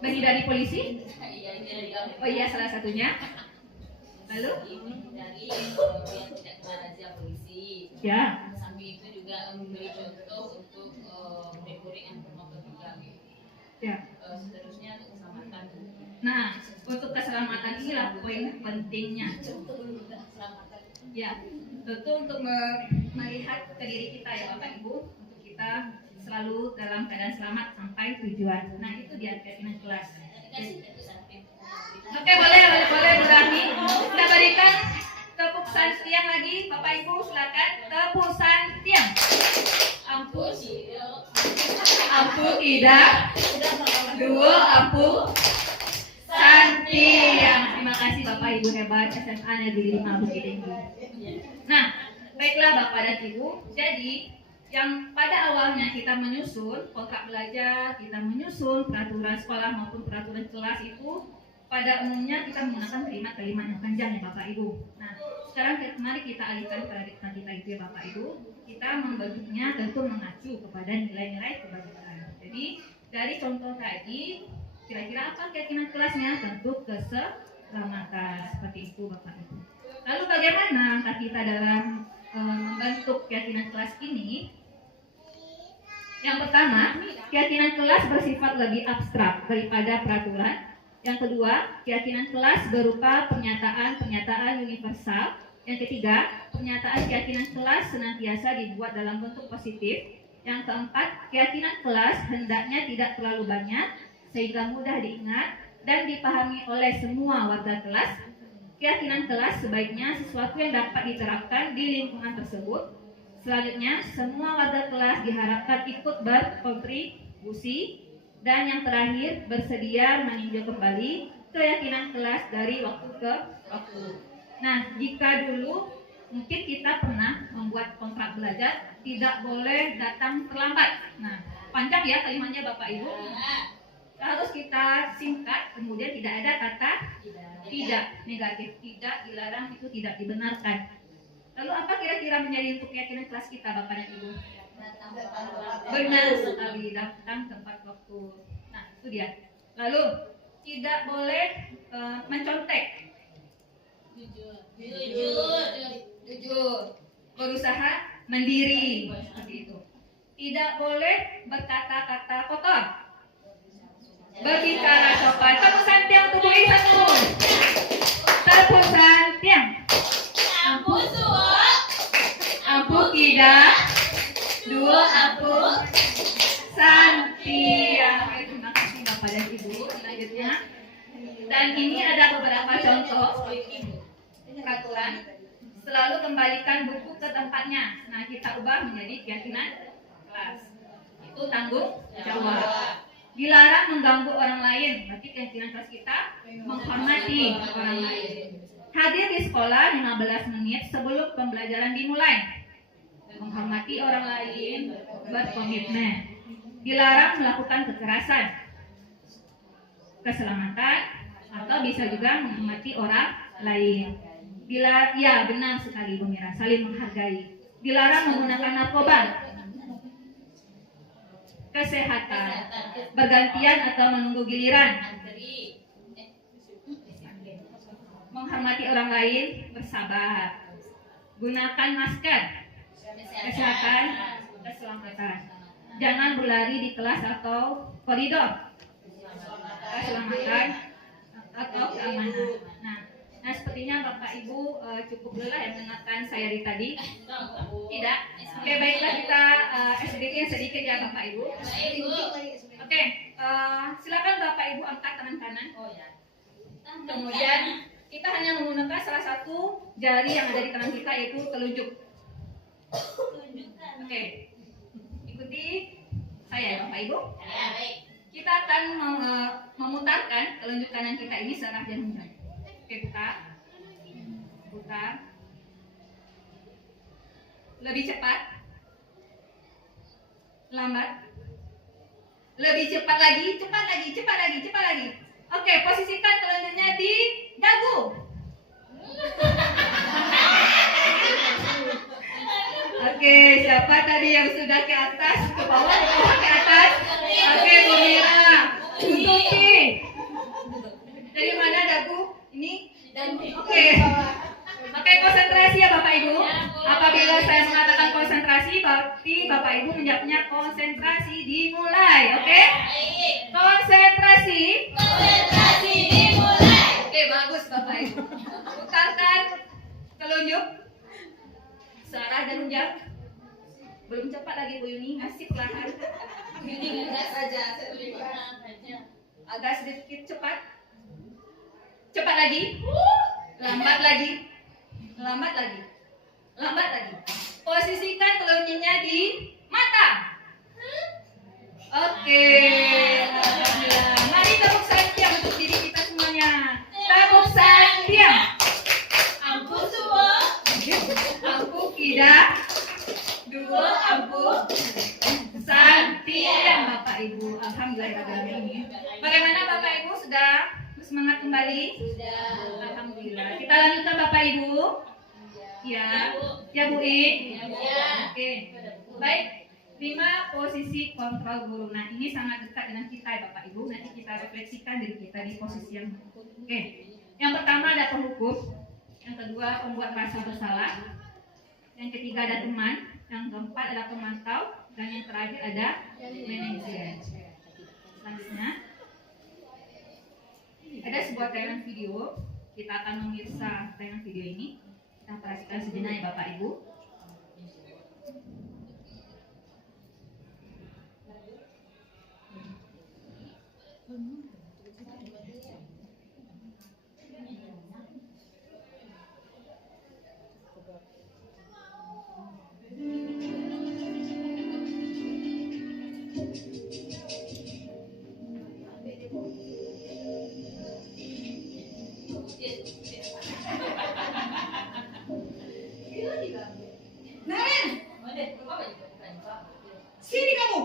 Menghindari polisi? Oh iya, salah satunya. Lalu? Dari biar tidak kena razia polisi. Ya. Sambil itu juga memberi contoh untuk murid-murid yang bermotor juga. Ya. Seterusnya untuk keselamatan. Nah, untuk keselamatan inilah poin pentingnya. Ya, tentu untuk melihat ke diri kita ya Bapak Ibu, untuk kita selalu dalam keadaan selamat sampai tujuan. Nah, itu dia keyakinan kelas. Oke, boleh Bu Rahmi. Kita berikan tepuk santiang lagi, Bapak Ibu silakan tepuk santiang. Ampu tidak. Dua ampu santiang. Terima kasih Bapak Ibu hebat SMA Negeri 5 Bukit Tinggi. Nah, baiklah Bapak dan Ibu. Jadi yang pada awalnya kita menyusun kontrak belajar, kita menyusun peraturan sekolah maupun peraturan kelas itu pada umumnya kita menggunakan kalimat-kalimat yang panjang ya Bapak Ibu. Nah, sekarang mari kita alihkan paradigma kita itu ya Bapak Ibu. Kita membentuknya tentu mengacu kepada nilai-nilai kebajikan. Jadi dari contoh tadi, kira-kira apa keyakinan kelasnya? Tentu keselamatan, seperti itu Bapak Ibu. Lalu bagaimana langkah kita dalam membentuk keyakinan kelas ini? Yang pertama, keyakinan kelas bersifat lebih abstrak daripada peraturan. Yang kedua, keyakinan kelas berupa pernyataan-pernyataan universal. Yang ketiga, pernyataan keyakinan kelas senantiasa dibuat dalam bentuk positif. Yang keempat, keyakinan kelas hendaknya tidak terlalu banyak sehingga mudah diingat dan dipahami oleh semua warga kelas. Keyakinan kelas sebaiknya sesuatu yang dapat diterapkan di lingkungan tersebut. Selanjutnya, semua warga kelas diharapkan ikut berkontribusi. Dan yang terakhir, bersedia meninjau kembali keyakinan kelas dari waktu ke waktu. Nah, jika dulu mungkin kita pernah membuat kontrak belajar, tidak boleh datang terlambat. Nah, panjang ya kalimatnya Bapak Ibu. Harus kita singkat, kemudian tidak ada kata tidak, negatif, tidak, dilarang, itu tidak dibenarkan. Lalu apa kira-kira menjadi untuk keyakinan kelas kita Bapak dan Ibu? Benar sekali, datang tepat waktu. Nah, itu dia. Lalu tidak boleh mencontek. Jujur. Berusaha mandiri, seperti itu. Tidak boleh berkata-kata kotor. Berbicara sopan. Tepuk santiang untuk Bu Ihsan. Tepuk santiang. Ampu tidak. Dua ampu santiang. Terima kasih Bapak dan Ibu. Selanjutnya, dan ini ada beberapa contoh peraturan. Selalu kembalikan buku ke tempatnya. Nah, kita ubah menjadi keyakinan kelas. Itu tanggung jawab. Dilarang mengganggu orang lain. Berarti keyakinan kelas kita menghormati orang lain. Hadir di sekolah 15 menit sebelum pembelajaran dimulai. Menghormati orang lain, berkomitmen. Dilarang melakukan kekerasan, keselamatan, atau bisa juga menghormati orang lain. Ya, benar sekali Bu Mira, saling menghargai. Dilarang menggunakan narkoba, kesehatan, bergantian atau menunggu giliran, menghormati orang lain, bersabar, gunakan masker, kesehatan, keselamatan. Jangan berlari di kelas atau koridor, keselamatan atau keamanan. Nah, sepertinya Bapak Ibu cukup lelah yang mendengarkan saya di tadi. Tidak? Oke, baiklah kita sedikit ya Bapak Ibu. Oke, silakan Bapak Ibu angkat tangan kanan. Oh ya. Kemudian kita hanya menggunakan salah satu jari yang ada di tangan kita, yaitu telunjuk. Oke, ikuti saya ya Bapak Ibu. Ya, baik. Kita akan memutarkan telunjuk kanan kita ini searah jarum jam. Oke, putar. Lebih cepat, lambat, lebih cepat lagi, cepat lagi, cepat lagi, cepat lagi. Oke, posisikan telunjuknya di dagu. Oke, siapa tadi yang sudah ke atas, ke bawah, ke atas? Oke, Bu Mira. Tutupi. Dari mana dagu? Ini? Oke. Oke, konsentrasi ya Bapak Ibu. Apabila saya mengatakan konsentrasi, berarti Bapak Ibu menjawabnya konsentrasi dimulai. Oke? Konsentrasi. Konsentrasi dimulai. Oke, bagus Bapak Ibu. Putarkan telunjuk searah jarum jam. Belum cepat lagi Bu Yuni, ngasih perlahan. Ini gas saja. Agak sedikit cepat. Cepat lagi. Lambat lagi. Lambat lagi. Lambat lagi. Posisikan telunjuknya di mata. Oke. Alhamdulillah. Mari tepuk tangan untuk diri kita semuanya. Tepuk tangan. Ampu semua. Ampu kida. Dua ampu. Santiam Bapak Ibu. Alhamdulillah. Bagaimana Bapak Ibu, sudah semangat kembali? Sudah. Alhamdulillah. Kita lanjutkan Bapak Ibu. Ya. Ya Bu I. Ya. Oke. Baik. 5 posisi kontrol guru. Nah, ini sangat dekat dengan kita ya Bapak Ibu. Nanti kita refleksikan diri kita di posisi yang oke. Yang pertama ada penghukum. Yang kedua pembuat rasa bersalah. Yang ketiga ada teman. Yang keempat ada pemantau. Dan yang terakhir ada manajer. Selanjutnya ada sebuah tayangan video. Kita akan memirsa tayangan video ini. Kita perhatikan sejenak ya Bapak Ibu. Naren, sini kamu.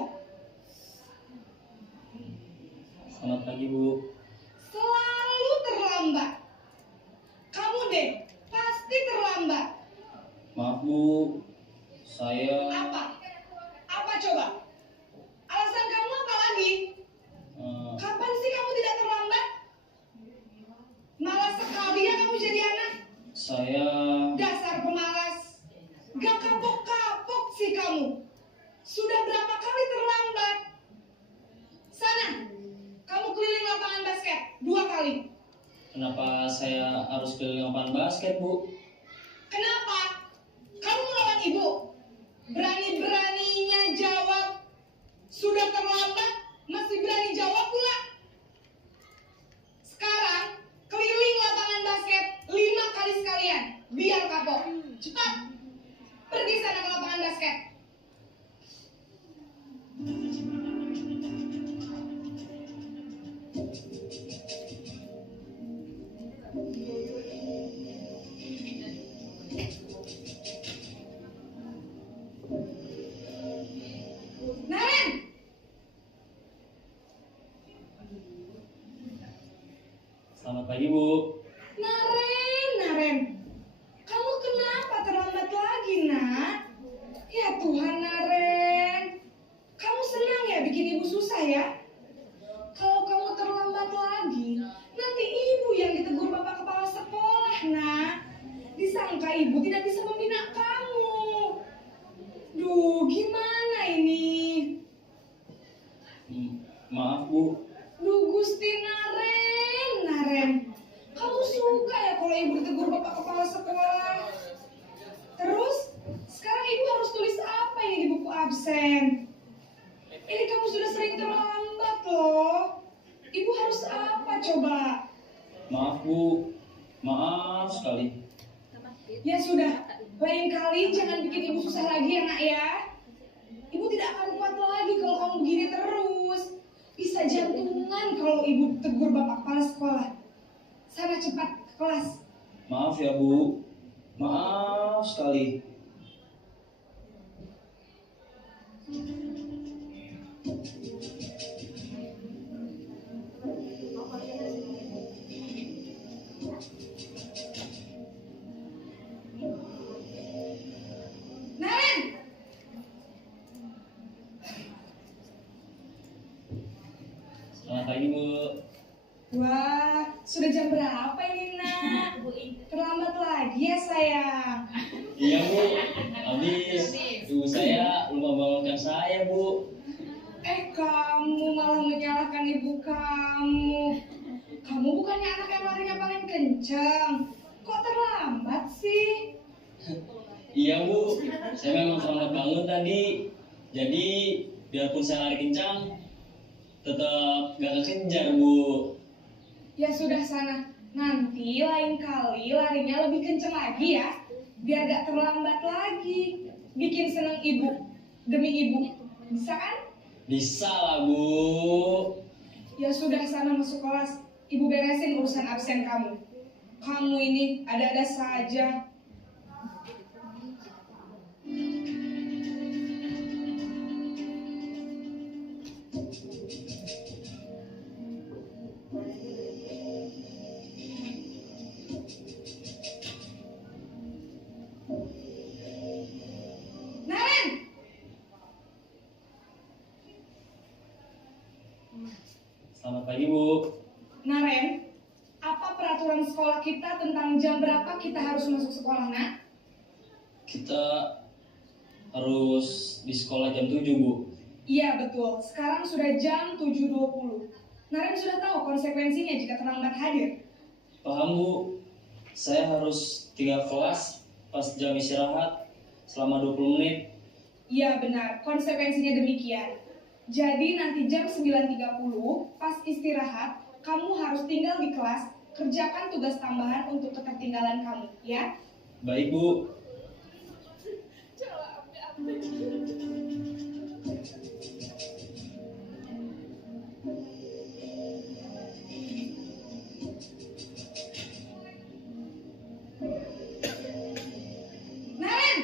Selamat pagi Bu. Selalu terlambat. Kamu deh, pasti terlambat. Maaf Bu, saya Apa? Apa coba? Alasan kamu apa lagi? Kapan sih kamu tidak terlambat? Malas sekali ya kamu jadi anak. saya Dasar pemalas. Gak kapok-kapok sih kamu. Sudah berapa kali terlambat? Sana, kamu keliling lapangan basket 2 kali. kenapa saya harus keliling lapangan basket Bu? Kenapa? Kamu melawan ibu. Berani-beraninya jawab. Sudah terlambat, masih berani jawab pula. Sekarang, keliling lapangan basket 5 kali sekalian. Biar kapok. Cepat. Pergi sana ke lapangan basket. Naren, Selamat pagi Bu. Naren, kamu kenapa terlambat lagi, nak? Ya Tuhan, Naren, kamu senang ya bikin ibu susah ya? Kalau kamu terlambat lagi, nanti ibu yang ditegur bapak kepala sekolah, nak. Disangka ibu tidak Maaf sekali. Ya sudah, lain kali jangan bikin ibu susah lagi ya nak ya. Ibu tidak akan kuat lagi kalau kamu begini terus. Bisa jantungan kalau ibu tegur bapak kepala sekolah. Sana cepat ke kelas. Maaf ya Bu. Maaf sekali. Naren! Selamat pagi Bu. Wah, sudah jam berapa ini nak? Terlambat lagi ya sayang. Iya Bu. Habis ibu saya lupa bangunkan saya Bu. Kamu malah menyalahkan ibu kamu. Kamu bukannya anak yang larinya paling kencang. Kok terlambat sih? Iya Bu. Saya memang terlambat bangun tadi. Jadi biarpun saya lari kencang, tetap gak kekejar Bu. Ya sudah sana. Nanti lain kali larinya lebih kencang lagi ya. Biar gak terlambat lagi. Bikin seneng ibu. Demi ibu. Bisa kan? Bisa lah Bu. Ya sudah sana masuk kelas. Ibu beresin urusan absen kamu. Kamu ini ada-ada saja. Naren! Selamat pagi Bu. Naren, apa peraturan sekolah kita tentang jam berapa kita harus masuk sekolah, nak? Kita harus di sekolah jam 7 Bu. Iya betul, sekarang sudah jam 7.20. Naren sudah tahu konsekuensinya jika terlambat hadir. Paham Bu. Saya harus tinggal kelas pas jam istirahat selama 20 menit. Iya benar, konsekuensinya demikian. Jadi nanti jam 9.30 pas istirahat, kamu harus tinggal di kelas, kerjakan tugas tambahan untuk ketertinggalan kamu, ya? Baik Bu. Naren!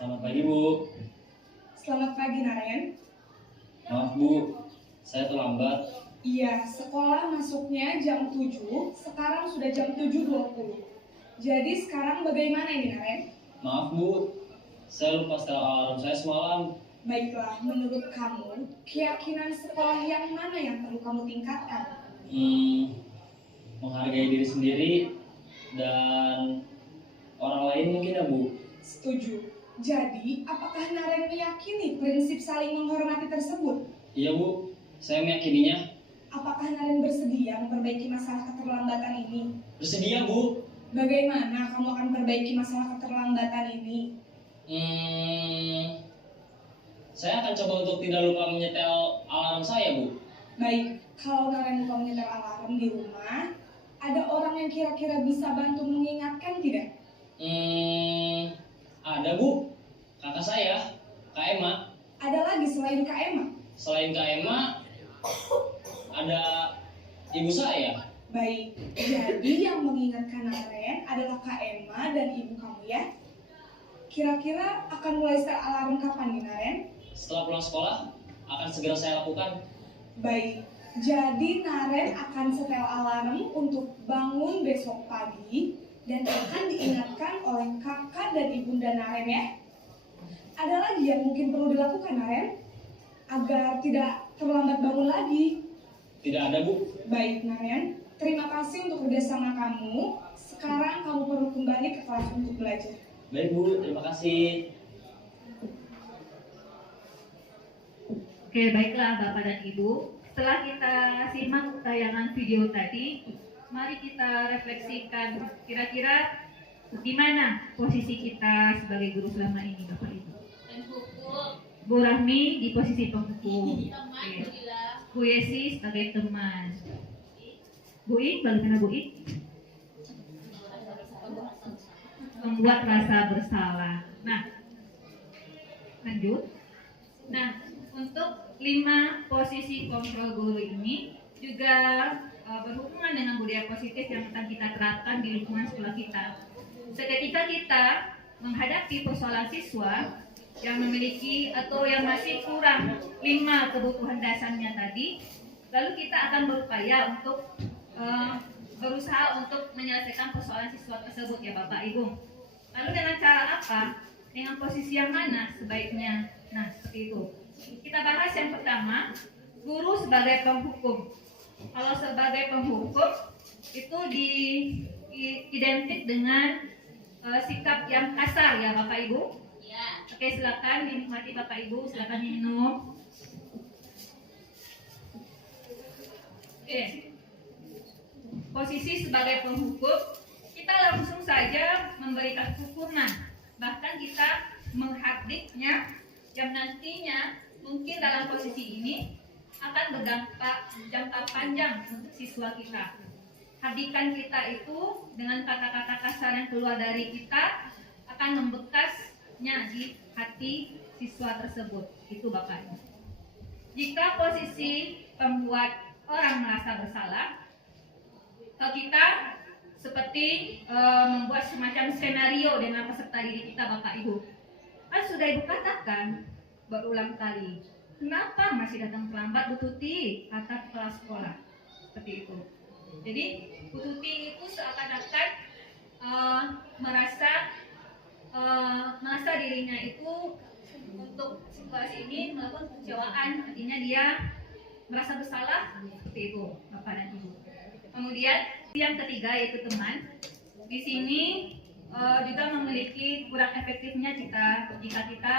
Selamat pagi Bu. Selamat pagi Naren. Maaf Bu, saya terlambat. Iya, sekolah masuknya jam 7, sekarang sudah jam 7.20. Jadi sekarang bagaimana ini Naren? Maaf Bu, saya lupa setel alarm saya semalam. Baiklah, menurut kamu, keyakinan sekolah yang mana yang perlu kamu tingkatkan? Menghargai diri sendiri dan orang lain mungkin ya Bu. Setuju. Jadi, apakah Naren meyakini prinsip saling menghormati tersebut? Iya Bu, saya meyakininya. Apakah Naren bersedia memperbaiki masalah keterlambatan ini? Bersedia Bu. Bagaimana kamu akan perbaiki masalah keterlambatan ini? Saya akan coba untuk tidak lupa menyetel alarm saya Bu. Baik, kalau Naren lupa menyetel alarm di rumah, ada orang yang kira-kira bisa bantu mengingatkan tidak? Ada Bu, kakak saya, Kak Emma. Ada lagi selain Kak Emma? Selain Kak Emma, ada ibu saya. Baik, jadi yang mengingatkan Naren adalah Kak Emma dan ibu kamu ya? Kira-kira akan mulai setel alarm kapan nih Naren? Setelah pulang sekolah, akan segera saya lakukan. Baik, jadi Naren akan setel alarm untuk bangun besok pagi dan akan diingatkan oleh kakak dan ibunda Naren ya. Ada lagi yang mungkin perlu dilakukan Naren agar tidak terlambat bangun lagi? Tidak ada Bu. Baik Naren, terima kasih untuk kerjasama kamu. Sekarang kamu perlu kembali ke kelas untuk belajar. Baik Bu, terima kasih. Oke, baiklah Bapak dan Ibu. Setelah kita simak tayangan video tadi, mari kita refleksikan kira-kira di mana posisi kita sebagai guru selama ini Bapak Ibu. Dan hukum Bu Rahmi di posisi penghukum. teman Oke. bila Bu Yesi sebagai teman. Bu I, bagaimana Bu I? Membuat rasa bersalah. Nah, lanjut. Nah, untuk 5 posisi kontrol guru ini juga berhubungan dengan budaya positif yang akan kita terapkan di lingkungan sekolah kita. Seketika kita menghadapi persoalan siswa yang memiliki atau yang masih kurang 5 kebutuhan dasarnya tadi, lalu kita akan berupaya untuk berusaha untuk menyelesaikan persoalan siswa tersebut ya Bapak Ibu. Lalu dengan cara apa? Dengan posisi yang mana sebaiknya? Nah, seperti itu. Kita bahas yang pertama, guru sebagai penghukum. Kalau sebagai penghukum itu identik dengan sikap yang kasar ya Bapak Ibu. Ya. Oke, silakan dinikmati Bapak Ibu, silakan minum. Oke. Posisi sebagai penghukum, kita langsung saja memberikan hukuman. Bahkan kita menghardiknya yang nantinya mungkin dalam posisi ini akan berdampak jangka panjang untuk siswa kita. Hardikan kita itu dengan kata-kata kasar yang keluar dari kita akan membekasnya di hati siswa tersebut. Itu Bapak. Jika posisi membuat orang merasa bersalah, kita seperti membuat semacam skenario dengan peserta didik kita Bapak Ibu. Kan sudah Ibu katakan berulang kali, kenapa masih datang terlambat Bu Tuti? Kata kepala sekolah. Seperti itu. Jadi Bu Tuti itu seakan-akan merasa dirinya itu untuk situasi ini melakukan kekecewaan, artinya dia merasa bersalah, seperti itu Bapak dan Ibu. Kemudian yang ketiga yaitu teman. Di sini juga memiliki kurang efektifnya jika kita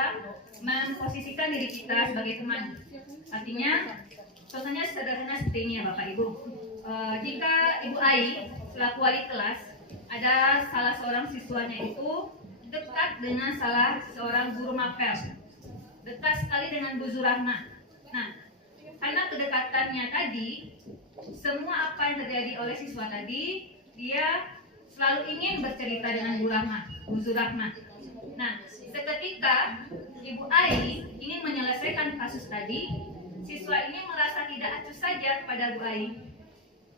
memposisikan diri kita sebagai teman. Artinya, contohnya sederhana seperti ini ya Bapak Ibu. Jika Ibu Ai selaku wali kelas ada salah seorang siswanya itu dekat dengan salah seorang guru mapel, dekat sekali dengan Bu Zurahma. Nah, karena kedekatannya tadi, semua apa yang terjadi oleh siswa tadi, dia selalu ingin bercerita dengan Bu Zurahma. Nah, seketika Ibu Ai ingin menyelesaikan kasus tadi, siswa ini merasa tidak acuh saja kepada Bu Ai.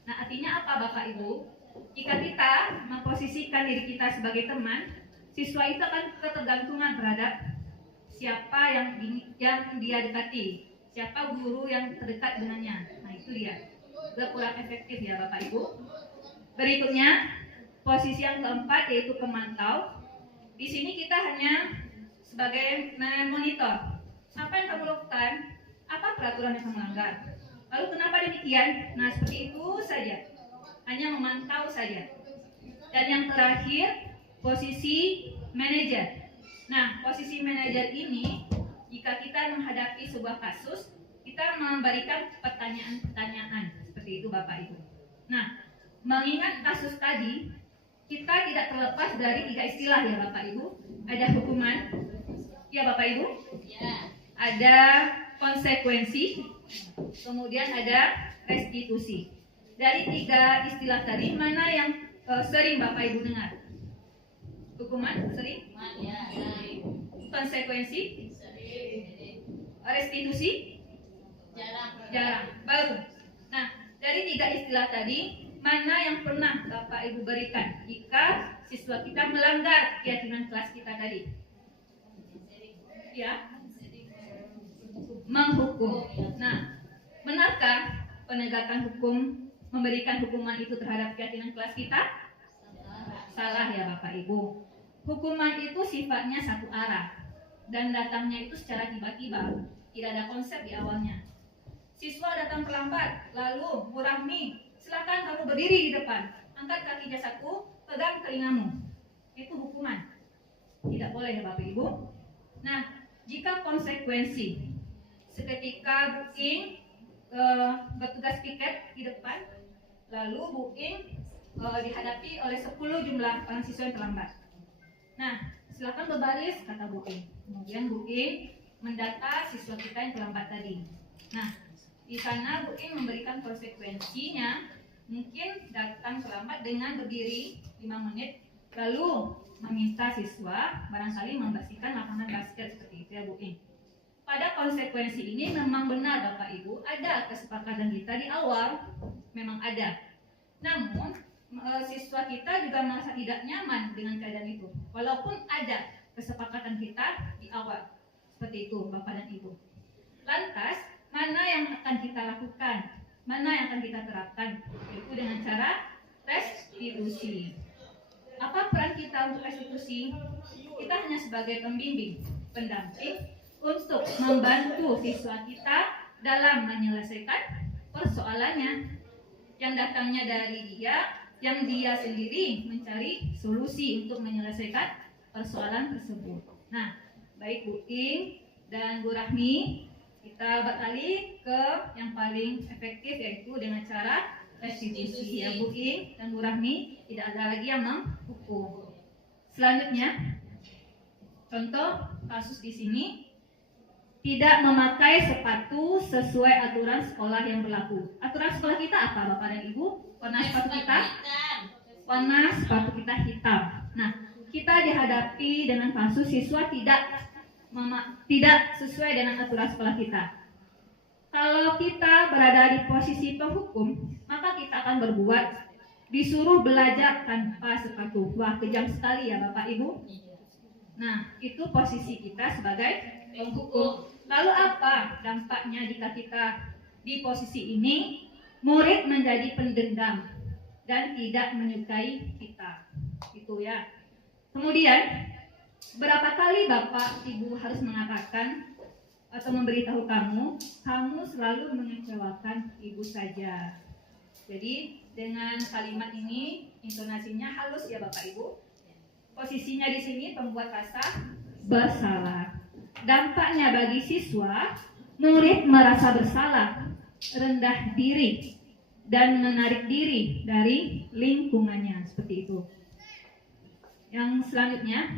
Nah, artinya apa Bapak Ibu? Jika kita memposisikan diri kita sebagai teman, siswa itu akan ketergantungan terhadap siapa yang dia dekati, siapa guru yang terdekat dengannya. Nah, itu dia. Kurang efektif ya Bapak Ibu. Berikutnya, posisi yang keempat yaitu pemantau. Di sini kita hanya sebagai monitor. Apa yang kamu lakukan? Apa peraturan yang kamu langgar? Lalu kenapa demikian? Nah, seperti itu saja. Hanya memantau saja. Dan yang terakhir, posisi manajer. Nah, posisi manajer ini jika kita menghadapi sebuah kasus, kita memberikan pertanyaan-pertanyaan. Seperti itu Bapak Ibu. Nah, mengingat kasus tadi, kita tidak terlepas dari 3 istilah ya Bapak Ibu. Ada hukuman, ya Bapak Ibu. Ya. Ada konsekuensi, kemudian ada restitusi. Dari 3 istilah tadi, mana yang sering Bapak Ibu dengar? Hukuman sering? Ya. Konsekuensi? Sering. Restitusi? Jarang. Baru. Nah, dari 3 istilah tadi, mana yang pernah Bapak Ibu berikan jika siswa kita melanggar keyakinan kelas kita tadi? Ya, menghukum. Nah, benarkah penegakan hukum memberikan hukuman itu terhadap keyakinan kelas kita? Salah ya Bapak Ibu. Hukuman itu sifatnya satu arah dan datangnya itu secara tiba-tiba, tidak ada konsep di awalnya. Siswa datang terlambat, lalu Bu Rahmi, silakan kamu berdiri di depan, angkat kaki jasaku, pegang telingamu. Itu hukuman. Tidak boleh ya Bapak Ibu. Nah, jika konsekuensi, seketika booking bertugas piket di depan, lalu booking dihadapi oleh 10 jumlah orang siswa yang terlambat. Nah, silakan berbaris kata booking. Kemudian booking mendata siswa kita yang terlambat tadi. Nah, Di sana Bu Ing memberikan konsekuensinya, mungkin datang terlambat dengan berdiri 5 menit, lalu meminta siswa barangkali membersihkan lapangan basket seperti itu ya Bu Ing. Pada konsekuensi ini memang benar Bapak Ibu, ada kesepakatan kita di awal, memang ada. Namun siswa kita juga merasa tidak nyaman dengan keadaan itu, walaupun ada kesepakatan kita di awal. Seperti itu Bapak dan Ibu. Lantas, mana yang akan kita lakukan? Mana yang akan kita terapkan? Itu dengan cara restitusi. Apa peran kita untuk restitusi? Kita hanya sebagai pembimbing, pendamping, untuk membantu siswa kita dalam menyelesaikan persoalannya yang datangnya dari dia, yang dia sendiri mencari solusi untuk menyelesaikan persoalan tersebut. Nah, baik Bu Ing dan Bu Rahmi, kita beralih ke yang paling efektif, yaitu dengan cara restitusi. Ya Bu Ing dan Bu Rahmi, tidak ada lagi yang menghukum. Selanjutnya, contoh kasus di sini, tidak memakai sepatu sesuai aturan sekolah yang berlaku. Aturan sekolah kita apa Bapak dan Ibu? Warna sepatu kita hitam. Nah, kita dihadapi dengan kasus siswa tidak sesuai dengan aturan sekolah kita. Kalau kita berada di posisi penghukum, maka kita akan berbuat disuruh belajar tanpa sepatu. Wah, kejam sekali ya Bapak Ibu. Nah, itu posisi kita sebagai penghukum. Lalu apa dampaknya jika kita di posisi ini? Murid menjadi pendendam dan tidak menyukai kita. Itu ya. Kemudian, berapa kali Bapak Ibu harus mengatakan atau memberitahu kamu selalu mengecewakan ibu saja. Jadi, dengan kalimat ini intonasinya halus ya Bapak Ibu. Posisinya di sini pembuat rasa bersalah. Dampaknya bagi siswa, murid merasa bersalah, rendah diri, dan menarik diri dari lingkungannya, seperti itu. Yang selanjutnya,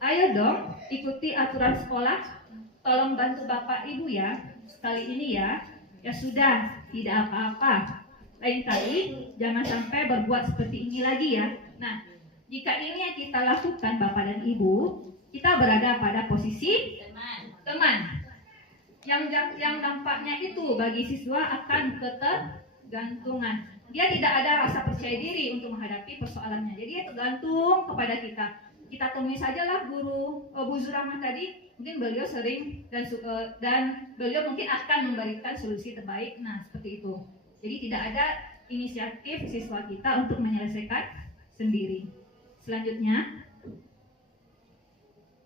ayo dong ikuti aturan sekolah, tolong bantu Bapak Ibu ya, sekali ini ya sudah, tidak apa-apa. Lain kali jangan sampai berbuat seperti ini lagi ya. Nah, jika ini yang kita lakukan Bapak dan Ibu, kita berada pada posisi teman. Yang dampaknya itu bagi siswa akan ketergantungan. Dia tidak ada rasa percaya diri untuk menghadapi persoalannya. Jadi dia tergantung kepada kita. Kita temui sajalah guru Bu Zurahman tadi, mungkin beliau sering dan beliau mungkin akan memberikan solusi terbaik. Nah, seperti itu. Jadi tidak ada inisiatif siswa kita untuk menyelesaikan sendiri. Selanjutnya,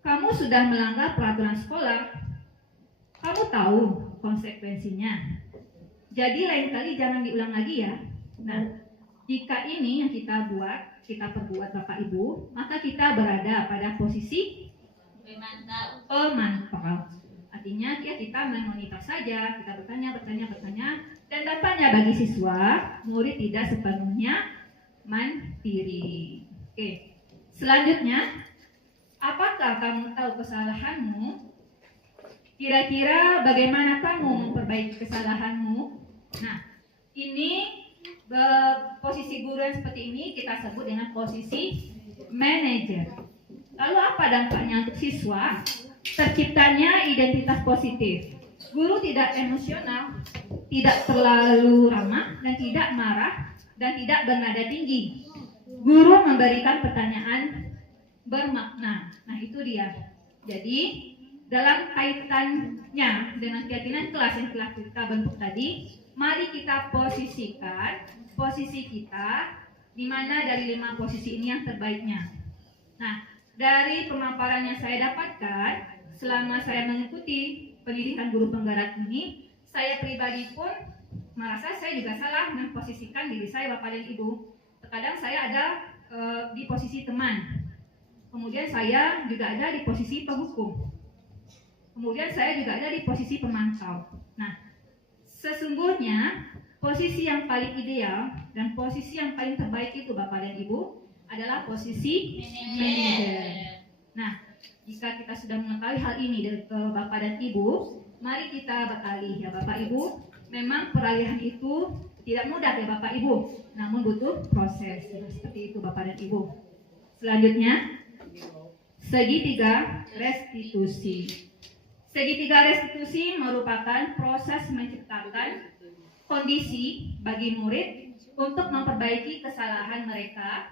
kamu sudah melanggar peraturan sekolah. Kamu tahu konsekuensinya. Jadi lain kali jangan diulang lagi ya. Nah, jika ini yang kita perbuat Bapak Ibu, maka kita berada pada posisi pemantau. Artinya kita memonitor saja, kita bertanya, dan dampaknya bagi siswa, murid tidak sepenuhnya mandiri. Oke. Selanjutnya, apakah kamu tahu kesalahanmu? Kira-kira bagaimana kamu memperbaiki kesalahanmu? Nah, ini posisi guru yang seperti ini kita sebut dengan posisi manajer. Lalu apa dampaknya untuk siswa? Terciptanya identitas positif. Guru tidak emosional, tidak terlalu ramah, dan tidak marah, dan tidak bernada tinggi. Guru memberikan pertanyaan bermakna. Nah, itu dia. Jadi, dalam kaitannya dengan keyakinan kelas yang telah kita bentuk tadi, mari kita posisikan posisi kita di mana dari 5 posisi ini yang terbaiknya. Nah, dari pemaparan yang saya dapatkan selama saya mengikuti pendidikan guru penggerak ini, saya pribadi pun merasa saya juga salah memposisikan diri saya Bapak dan Ibu. Terkadang saya ada di posisi teman, kemudian saya juga ada di posisi penghukum, kemudian saya juga ada di posisi pemantau. Nah, sesungguhnya posisi yang paling ideal dan posisi yang paling terbaik itu Bapak dan Ibu adalah posisi manajer. Nah, jika kita sudah mengetahui hal ini dari Bapak dan Ibu, mari kita beralih ya Bapak Ibu Memang peralihan itu tidak mudah ya Bapak Ibu, namun butuh proses. Seperti itu Bapak dan Ibu. Selanjutnya, segitiga restitusi. Segitiga restitusi merupakan proses menciptakan kondisi bagi murid untuk memperbaiki kesalahan mereka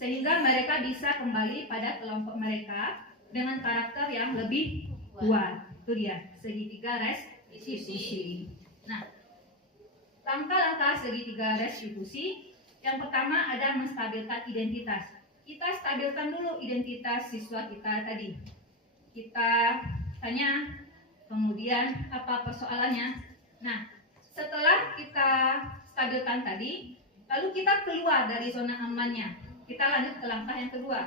sehingga mereka bisa kembali pada kelompok mereka dengan karakter yang lebih kuat. Itu dia, segitiga restitusi. Nah, langkah-langkah segitiga restitusi yang pertama ada menstabilkan identitas. Kita stabilkan dulu identitas siswa kita tadi. Kita tanya, kemudian apa persoalannya. Nah, setelah kita stabilkan tadi, lalu kita keluar dari zona amannya. Kita lanjut ke langkah yang kedua.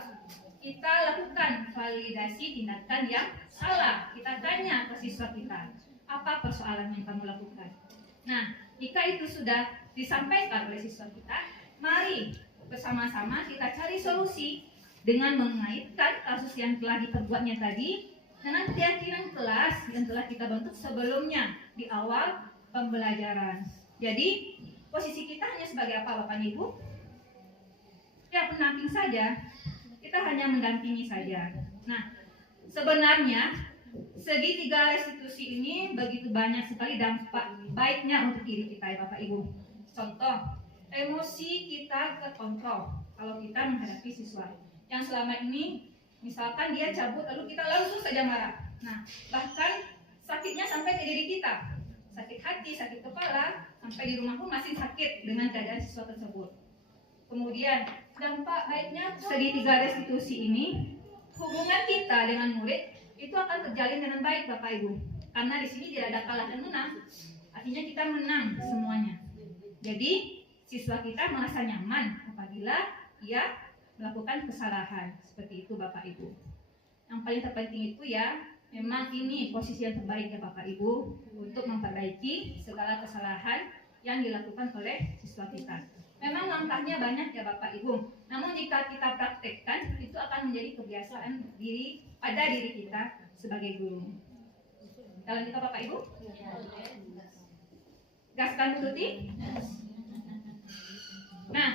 Kita lakukan validasi tindakan yang salah. Kita tanya ke siswa kita, apa persoalan yang kamu lakukan. Nah, jika itu sudah disampaikan oleh siswa kita, mari bersama-sama kita cari solusi dengan mengaitkan kasus yang telah diperbuatnya tadi dengan keyakinan kelas yang telah kita bentuk sebelumnya di awal pembelajaran. Jadi, posisi kita hanya sebagai apa Bapak Ibu? Ya, pendamping saja. Kita hanya mendampingi saja. Nah, sebenarnya segitiga restitusi ini begitu banyak sekali dampak baiknya untuk diri kita ya Bapak Ibu. Contoh, emosi kita terkontrol kalau kita menghadapi siswa yang selama ini misalkan dia cabut lalu kita langsung saja marah. Nah, bahkan sakitnya sampai ke diri kita, sakit hati, sakit kepala, sampai di rumah pun masih sakit dengan keadaan siswa tersebut. Kemudian dampak baiknya segitiga restitusi ini, hubungan kita dengan murid itu akan terjalin dengan baik Bapak Ibu, karena di sini tidak ada kalah dan menang, artinya kita menang semuanya. Jadi siswa kita merasa nyaman apabila ia melakukan kesalahan. Seperti itu Bapak Ibu. Yang paling terpenting itu ya, memang ini posisi yang terbaik ya Bapak Ibu untuk memperbaiki segala kesalahan yang dilakukan oleh siswa kita. Memang langkahnya banyak ya Bapak Ibu, namun jika kita praktekkan itu akan menjadi kebiasaan pada diri kita sebagai guru. Kita lanjut Bapak Ibu? Gaskan Bu Tuti? Nah,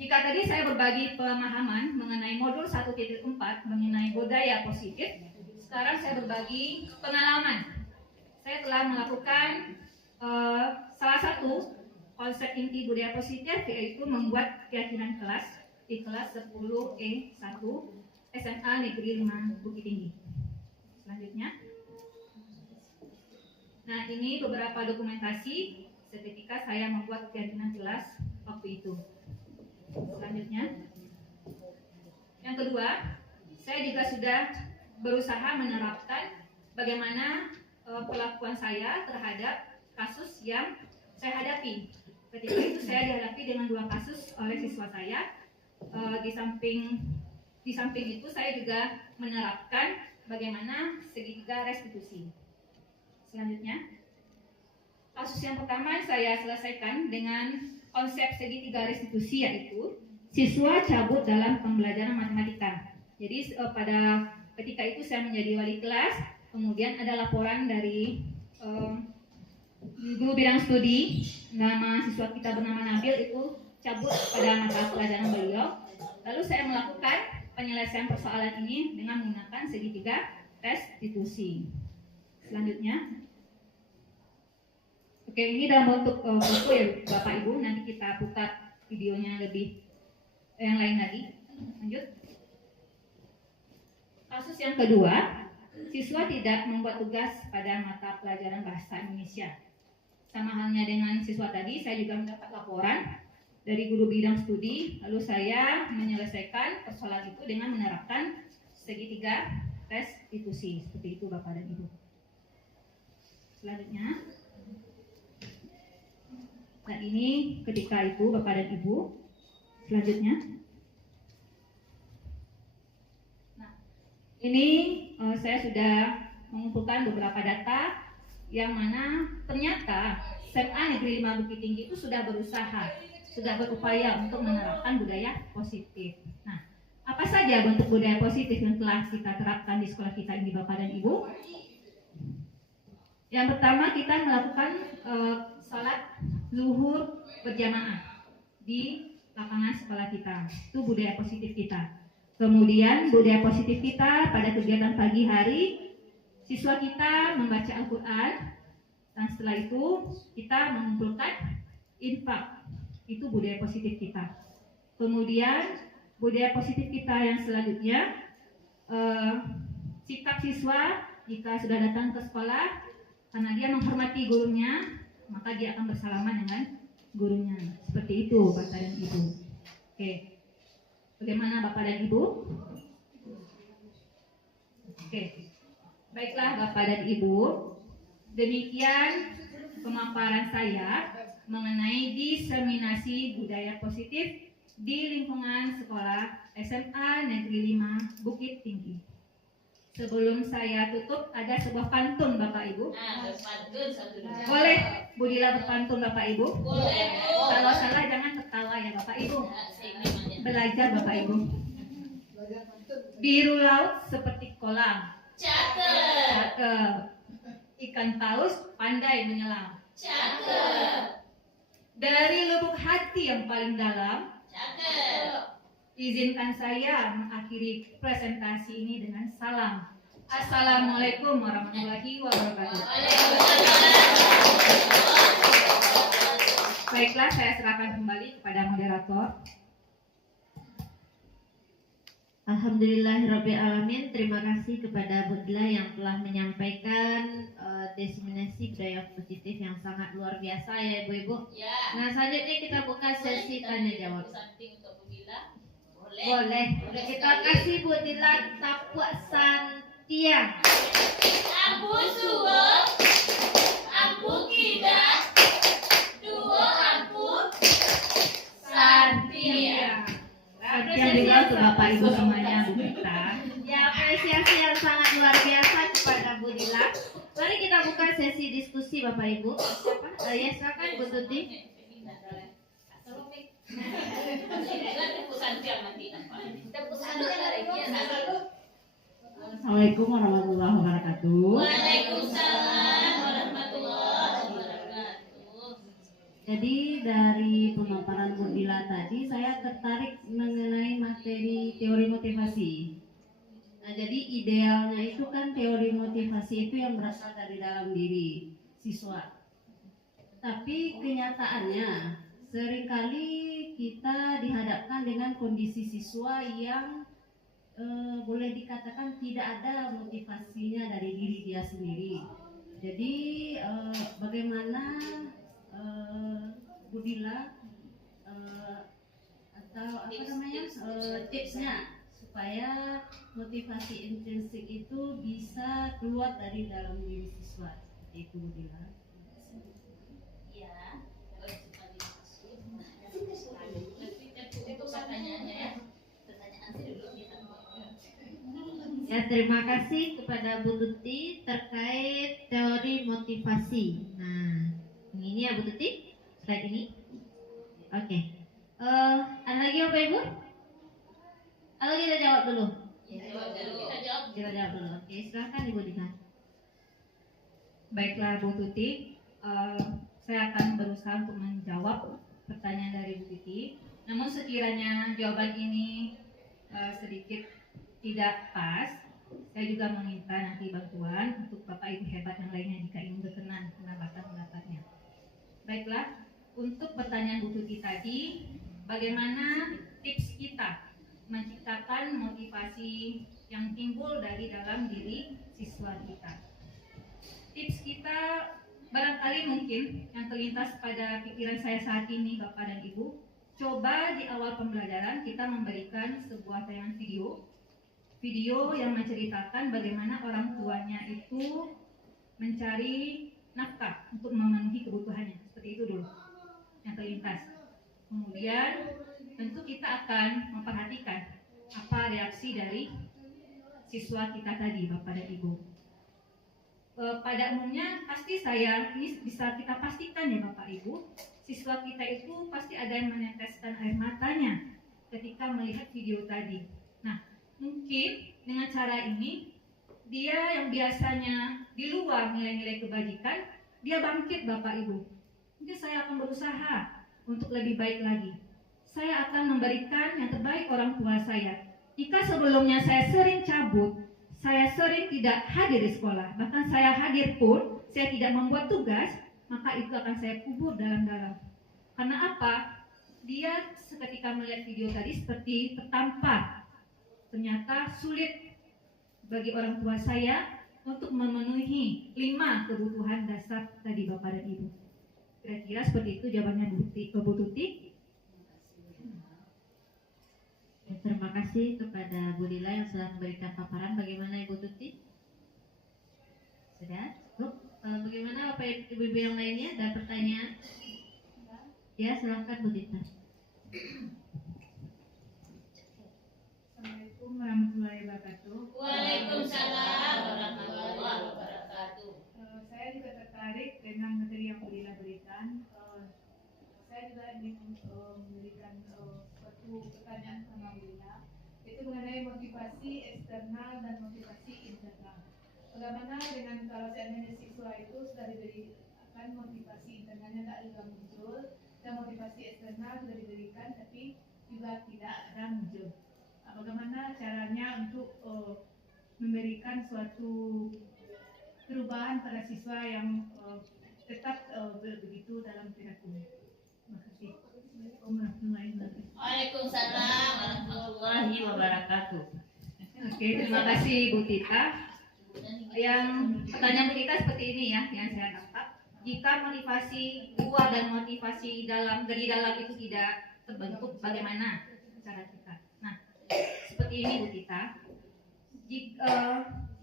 jika tadi saya berbagi pemahaman mengenai modul 1.4 mengenai budaya positif, sekarang saya berbagi pengalaman. Saya telah melakukan salah satu konsep inti budaya positif, yaitu membuat keyakinan kelas di kelas 10E1 SMA Negeri 5 Bukit Tinggi. Selanjutnya, nah ini beberapa dokumentasi seketika saya membuat keyakinan kelas waktu itu. Selanjutnya, yang kedua, saya juga sudah berusaha menerapkan bagaimana perlakuan saya terhadap kasus yang saya hadapi. Ketika itu saya dihadapi dengan 2 kasus oleh siswa saya. Di samping itu saya juga menerapkan bagaimana segitiga restitusi. Selanjutnya, kasus yang pertama saya selesaikan dengan konsep segitiga restitusi, yaitu siswa cabut dalam pembelajaran matematika. Jadi pada ketika itu saya menjadi wali kelas, kemudian ada laporan dari guru bidang studi, nama siswa kita bernama Nabil itu cabut pada mata pelajaran beliau. Lalu saya melakukan penyelesaian persoalan ini dengan menggunakan segitiga restitusi. Selanjutnya, oke, ini dalam bentuk buku ya Bapak Ibu, nanti kita putar videonya lebih yang lain lagi. Lanjut. Kasus yang kedua, siswa tidak membuat tugas pada mata pelajaran bahasa Indonesia. Sama halnya dengan siswa tadi, saya juga mendapat laporan dari guru bidang studi, lalu saya menyelesaikan persoalan itu dengan menerapkan segitiga restitusi. Seperti itu Bapak dan Ibu. Selanjutnya, nah ini ketika itu Bapak dan Ibu. Selanjutnya, nah ini saya sudah mengumpulkan beberapa data yang mana ternyata SMA Negeri 5 Bukit Tinggi itu sudah berusaha, sudah berupaya untuk menerapkan budaya positif. Nah, apa saja bentuk budaya positif yang telah kita terapkan di sekolah kita ini Bapak dan Ibu? Yang pertama kita melakukan sholat zuhur berjamaah di lapangan sekolah kita. Itu budaya positif kita. Kemudian budaya positif kita pada kegiatan pagi hari, siswa kita membaca Al-Quran, dan setelah itu kita mengumpulkan infak. Itu budaya positif kita. Kemudian budaya positif kita yang selanjutnya, sikap siswa jika sudah datang ke sekolah, karena dia menghormati gurunya, maka dia akan bersalaman dengan gurunya. Seperti itu Bapak dan Ibu. Oke. Bagaimana Bapak dan Ibu? Oke. Baiklah Bapak dan Ibu, demikian pemaparan saya mengenai diseminasi budaya positif di lingkungan sekolah SMA Negeri 5 Bukit Tinggi. Sebelum saya tutup, ada sebuah pantun Bapak Ibu. Berpantun satu dua. Boleh Bu Dila berpantun Bapak Ibu? Boleh, Bu. Kalau salah jangan tertawa ya Bapak Ibu. Nah, saya memangnya. Belajar Bapak Ibu. Biru laut seperti kolam. Cakep. Cakep. Ikan paus pandai menyelam. Cakep. Dari lubuk hati yang paling dalam, Cakep. izinkan saya mengakhiri presentasi ini dengan salam. Assalamualaikum warahmatullahi wabarakatuh. Baiklah, saya serahkan kembali kepada moderator. Alhamdulillahirrabbilalamin. Terima kasih kepada Bu Dila yang telah menyampaikan diseminasi budaya positif yang sangat luar biasa ya Ibu-Ibu. Ya. Nah selanjutnya kita buka sesi tanya jawab. Samping untuk Bu Dila. Boleh. Boleh. Kita kasih Bu Dila Tapua Santia. Ampu suwo, ampu kida, duo ampu santia. Yang juga untuk Bapak Ibu semuanya, Bu Gita. Ya, apresiasi yang sangat luar biasa kepada Bu Dila. Mari kita buka sesi diskusi Bapak Ibu. Siapa? Ya silakan Bu Tuti. Assalamualaikum warahmatullahi wabarakatuh. Waalaikumsalam warahmatullahi wabarakatuh. Jadi dari pemaparan Bu Dila tadi saya tertarik mengenai materi teori motivasi. Nah, jadi idealnya itu kan teori motivasi itu yang berasal dari dalam diri siswa. Tapi kenyataannya seringkali kita dihadapkan dengan kondisi siswa yang boleh dikatakan tidak ada motivasinya dari diri dia sendiri. Jadi bagaimana Bu Dila atau apa namanya tipsnya supaya motivasi intrinsik itu bisa keluar dari dalam diri siswa, itu Bu Dila. Ya. Itu pertanyaannya ya. Pertanyaan sih dulu kita. Ya, terima kasih kepada Bu Tuti terkait teori motivasi. Nah, ini ya Bu Tuti, slide ini. Oke. Ada lagi Bapak Ibu? Ada lagi, kita jawab dulu. Jawab dulu. Kita jawab. Kita jawab dulu. Oke, silakan Ibu Dina. Baiklah Bu Tuti, saya akan berusaha untuk menjawab pertanyaan dari Bu Tuti. Namun sekiranya jawaban ini sedikit tidak pas, saya juga meminta nanti bantuan untuk Bapak Ibu hebat yang lainnya jika ingin berkenan menambahkan pendapatnya. Baiklah, untuk pertanyaan Bu Tuti tadi, bagaimana tips kita menciptakan motivasi yang timbul dari dalam diri siswa kita? Tips kita barangkali mungkin yang terlintas pada pikiran saya saat ini Bapak dan Ibu, coba di awal pembelajaran kita memberikan sebuah tayangan video yang menceritakan bagaimana orang tuanya itu mencari nafkah untuk memenuhi kebutuhannya. Seperti itu dulu yang terlintas. Kemudian tentu kita akan memperhatikan apa reaksi dari siswa kita tadi Bapak dan Ibu. Pada umumnya pasti ini bisa kita pastikan ya Bapak Ibu, siswa kita itu pasti ada yang meneteskan air matanya ketika melihat video tadi. Nah, mungkin dengan cara ini dia yang biasanya di luar nilai-nilai kebajikan, dia bangkit Bapak Ibu. Jadi saya akan berusaha untuk lebih baik lagi. Saya akan memberikan yang terbaik orang tua saya. Jika sebelumnya saya sering cabut, saya sering tidak hadir di sekolah, bahkan saya hadir pun saya tidak membuat tugas, maka itu akan saya kubur dalam-dalam. Karena apa? Dia seketika melihat video tadi seperti tertampar. Ternyata sulit bagi orang tua saya untuk memenuhi 5 kebutuhan dasar tadi Bapak dan Ibu. Kira-kira seperti itu jawabannya Bu Tuti. Terima kasih kepada Bu Lila yang sudah memberikan paparan. Bagaimana Ibu Tuti? Sudah? Bagaimana Bapak Ibu yang lainnya? Ada pertanyaan? Ya, silakan Bu Tita. Assalamualaikum warahmatullahi wabarakatuh. Waalaikumsalam warahmatullahi wabarakatuh. Saya juga tertarik dengan materi yang Bu Lila berikan. Saya juga ingin memberikan suatu pertanyaan sama Bu Lila, yaitu mengenai motivasi eksternal dan motivasi internal. Bagaimana dengan kalau seandainya siswa itu sudah diberikan motivasi internalnya tidak juga muncul, dan motivasi eksternal sudah diberikan tapi juga tidak ada muncul. Bagaimana caranya untuk memberikan suatu perubahan pada siswa yang tetap begitu dalam perilakunya. Terima kasih. Assalamualaikum warahmatullahi wabarakatuh. Waalaikumsalam warahmatullahi wabarakatuh. Oke, terima kasih Bu Tita. Yang pertanyaan Bu Tita seperti ini ya, yang saya tangkap. Jika motivasi luar dan motivasi dari dalam itu tidak terbentuk, bagaimana cara kita? Nah, seperti ini Bu Tita.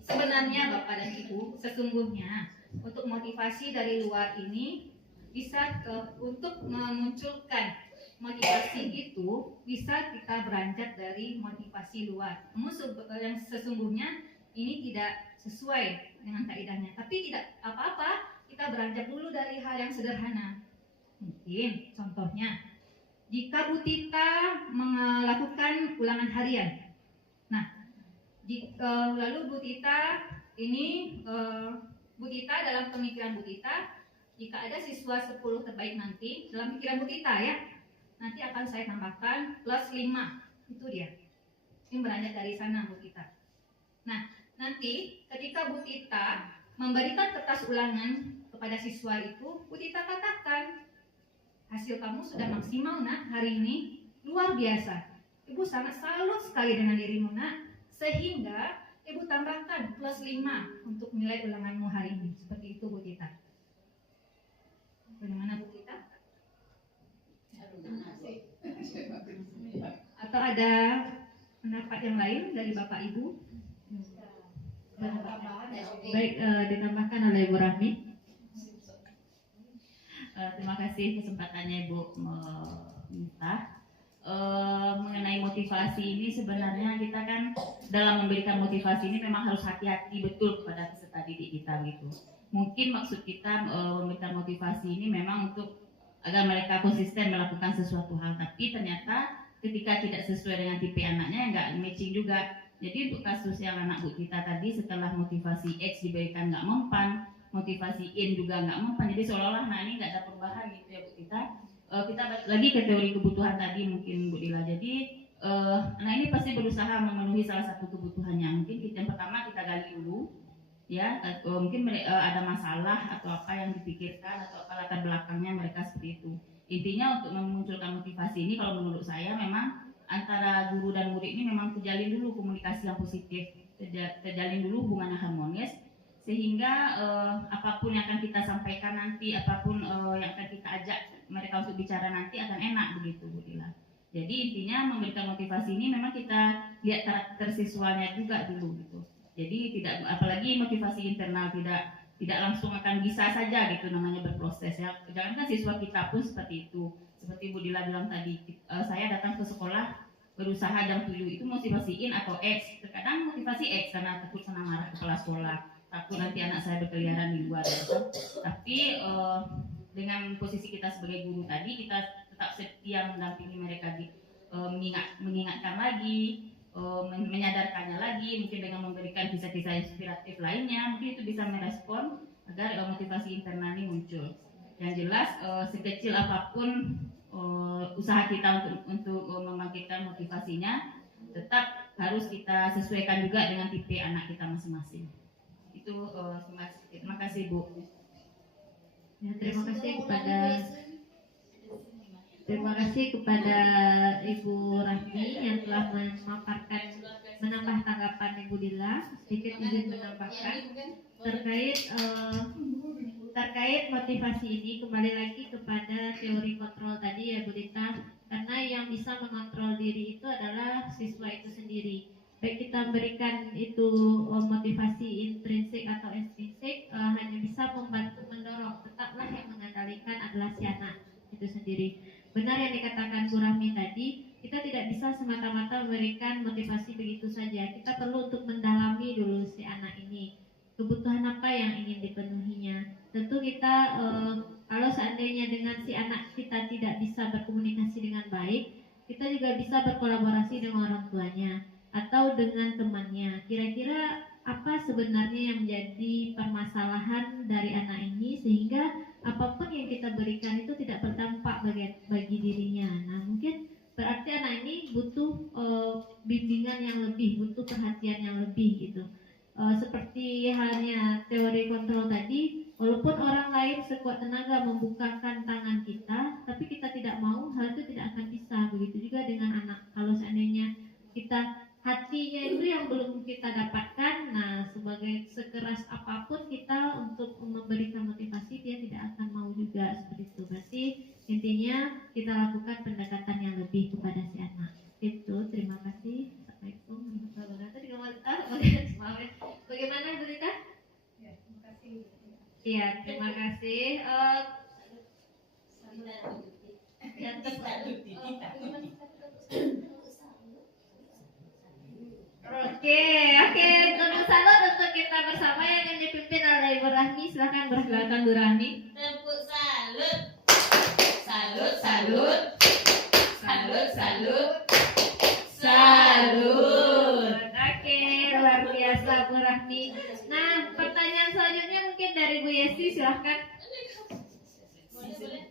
Sebenarnya Bapak dan Ibu, sesungguhnya untuk motivasi dari luar ini bisa untuk memunculkan motivasi itu bisa kita beranjak dari motivasi luar. Namun yang sesungguhnya ini tidak sesuai dengan kaidahnya. Tapi tidak apa-apa, kita beranjak dulu dari hal yang sederhana. Mungkin contohnya, jika Bu Tita melakukan ulangan harian. Nah, lalu Bu Tita ini Bu Tita dalam pemikiran Bu Tita, jika ada siswa 10 terbaik nanti dalam pikiran Bu Tita ya, nanti akan saya tambahkan plus 5. Itu dia. Ini beranjak dari sana Bu Tita. Nah, nanti ketika Bu Tita memberikan kertas ulangan kepada siswa itu, Bu Tita katakan, hasil kamu sudah maksimal nak hari ini, luar biasa. Ibu sangat salut sekali dengan dirimu nak, sehingga Ibu tambahkan plus 5 untuk nilai ulanganmu hari ini. Seperti itu Bu Tita. Bagaimana Bu Tita? Atau ada pendapat yang lain dari Bapak Ibu? Baik, ditambahkan oleh Ibu Rahmi. Terima kasih kesempatannya Ibu Minta. Mengenai motivasi ini sebenarnya kita kan dalam memberikan motivasi ini memang harus hati-hati betul kepada peserta didik kita gitu. Mungkin maksud kita memberikan motivasi ini memang untuk agar mereka konsisten melakukan sesuatu hal, tapi ternyata ketika tidak sesuai dengan tipe anaknya nggak matching juga. Jadi untuk kasus yang anak Bu Tita tadi, setelah motivasi X diberikan nggak mempan, motivasi In juga nggak mempan, jadi seolah-olah nah ini nggak ada perubahan gitu ya Bu Tita. Kita balik lagi ke teori kebutuhan tadi mungkin Bu Lila. Jadi anak ini pasti berusaha memenuhi salah satu kebutuhannya. Mungkin yang pertama kita gali dulu ya, mungkin ada masalah atau apa yang dipikirkan atau apa latar belakangnya mereka seperti itu. Intinya untuk memunculkan motivasi ini kalau menurut saya memang antara guru dan murid ini memang terjalin dulu komunikasi yang positif, terjalin dulu hubungan yang harmonis, sehingga apapun yang akan kita sampaikan nanti, apapun yang akan kita ajak mereka untuk bicara nanti akan enak begitu Bu Lila. Jadi intinya memberikan motivasi ini memang kita lihat karakter siswanya juga dulu gitu. Jadi tidak, apalagi motivasi internal tidak langsung akan bisa saja gitu namanya berproses ya. Jangankan siswa kita pun seperti itu. Seperti Bu Lila bilang tadi, saya datang ke sekolah berusaha jam 7 itu motivasi In atau X. Terkadang motivasi X karena takut kena marah kepala sekolah, takut nanti anak saya berkeliaran di luar gitu. Tapi dengan posisi kita sebagai guru tadi, kita tetap setia mendampingi mereka mengingatkan lagi menyadarkannya lagi, mungkin dengan memberikan kisah-kisah inspiratif lainnya, mungkin itu bisa merespon agar motivasi internal ini muncul. Yang jelas sekecil apapun usaha kita untuk membangkitkan motivasinya, tetap harus kita sesuaikan juga dengan tipe anak kita masing-masing. Itu terima kasih Bu. Ya, terima kasih kepada Ibu Rahmi yang telah menambah tanggapan Ibu Dila. Sedikit izin menambahkan terkait motivasi ini, kembali lagi kepada teori kontrol tadi ya Bu Dita, karena yang bisa mengontrol diri itu adalah siswa itu sendiri. Baik kita berikan itu motivasi intrinsik atau ekstrinsik, hanya bisa membantu mendorong, tetaplah yang mengendalikan adalah si anak itu sendiri. Benar yang dikatakan Bu Rahmi tadi, kita tidak bisa semata-mata memberikan motivasi begitu saja. Kita perlu untuk mendalami dulu si anak ini, kebutuhan apa yang ingin dipenuhinya. Tentu kita kalau seandainya dengan si anak kita tidak bisa berkomunikasi dengan baik, kita juga bisa berkolaborasi dengan orang tuanya atau dengan temannya. Kira-kira apa sebenarnya yang menjadi permasalahan dari anak ini sehingga apapun yang kita berikan itu tidak berdampak bagi dirinya. Nah, mungkin berarti anak ini butuh bimbingan yang lebih, butuh perhatian yang lebih gitu. Seperti halnya teori kontrol tadi, walaupun orang lain sekuat tenaga membukakan tangan kita, tapi kita tidak mau, hal itu tidak akan bisa. Begitu juga dengan anak. Kalau seandainya kita hatinya itu yang belum kita dapatkan, nah sebagai sekeras apapun kita untuk memberikan motivasi, dia tidak akan mau juga seperti itu. Berarti intinya kita lakukan pendekatan yang lebih kepada si anak. Itu, terima kasih. Assalamualaikum warahmatullahi wabarakatuh. Bagaimana Bu Rita? Ya, terima kasih. Iya, terima kasih. Yang Oke, tepuk salut untuk kita bersama yang dipimpin oleh Ibu Rahmi. Silakan Bu Rahmi. Tepuk salut. Salut, salut. Salut, salut. Salut. Oke, luar biasa Bu Rahmi. Nah, pertanyaan selanjutnya mungkin dari Bu Yesi, silahkan. Boleh.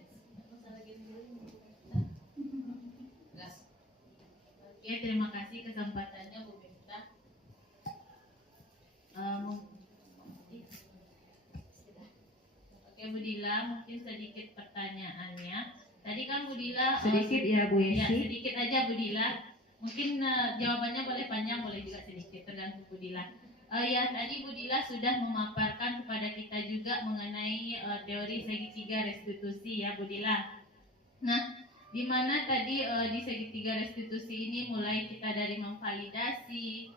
Oke, terima kasih kesempatannya Bu Miftah. Oke Bu Dila, mungkin sedikit pertanyaannya. Tadi kan Bu Dila Sedikit ya Bu ya, Yesi. sedikit aja Bu Dila. Mungkin jawabannya boleh panjang, boleh juga sedikit, tergantung Bu Dila. Ya, tadi Bu Dila sudah memaparkan kepada kita juga mengenai teori segitiga restitusi ya Bu Dila. Nah, di mana tadi di segitiga restitusi ini mulai kita dari memvalidasi,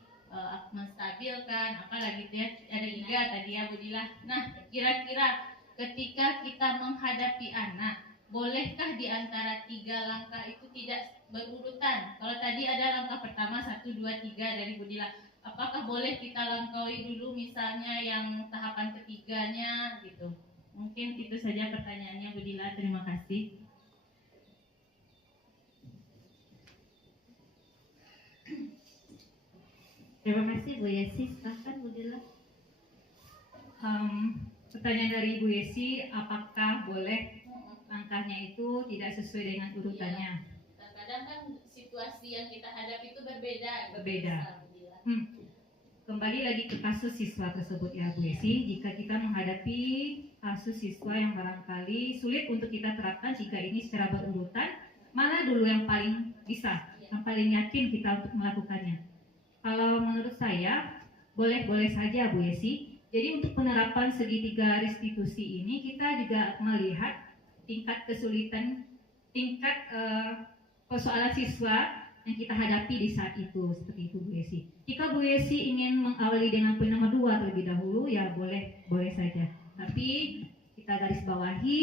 menstabilkan, apalagi gitu ya, ada 3 tadi ya Bu Dila. Nah, kira-kira ketika kita menghadapi anak, bolehkah di antara 3 langkah itu tidak berurutan? Kalau tadi ada langkah pertama 1, 2, 3 dari Bu Dila, apakah boleh kita langkaui dulu misalnya yang tahapan ketiganya gitu? Mungkin itu saja pertanyaannya Bu Dila, terima kasih. Terima kasih Bu Yesi. Silakan Bu Dila. Pertanyaan dari Ibu Yesi, apakah boleh langkahnya itu tidak sesuai dengan urutannya? Kadang kan situasi yang kita hadapi itu berbeda. Kembali lagi ke kasus siswa tersebut ya Bu Yesi. Jika kita menghadapi kasus siswa yang barangkali sulit untuk kita terapkan jika ini secara berurutan, mana dulu yang paling bisa, yang paling yakin kita untuk melakukannya? Kalau menurut saya, boleh-boleh saja Bu Yesi. Jadi untuk penerapan segitiga restitusi ini kita juga melihat tingkat kesulitan, tingkat persoalan siswa yang kita hadapi di saat itu, seperti itu Bu Yesi. Jika Bu Yesi ingin mengawali dengan poin nomor 2 terlebih dahulu, ya boleh saja. Tapi kita garis bawahi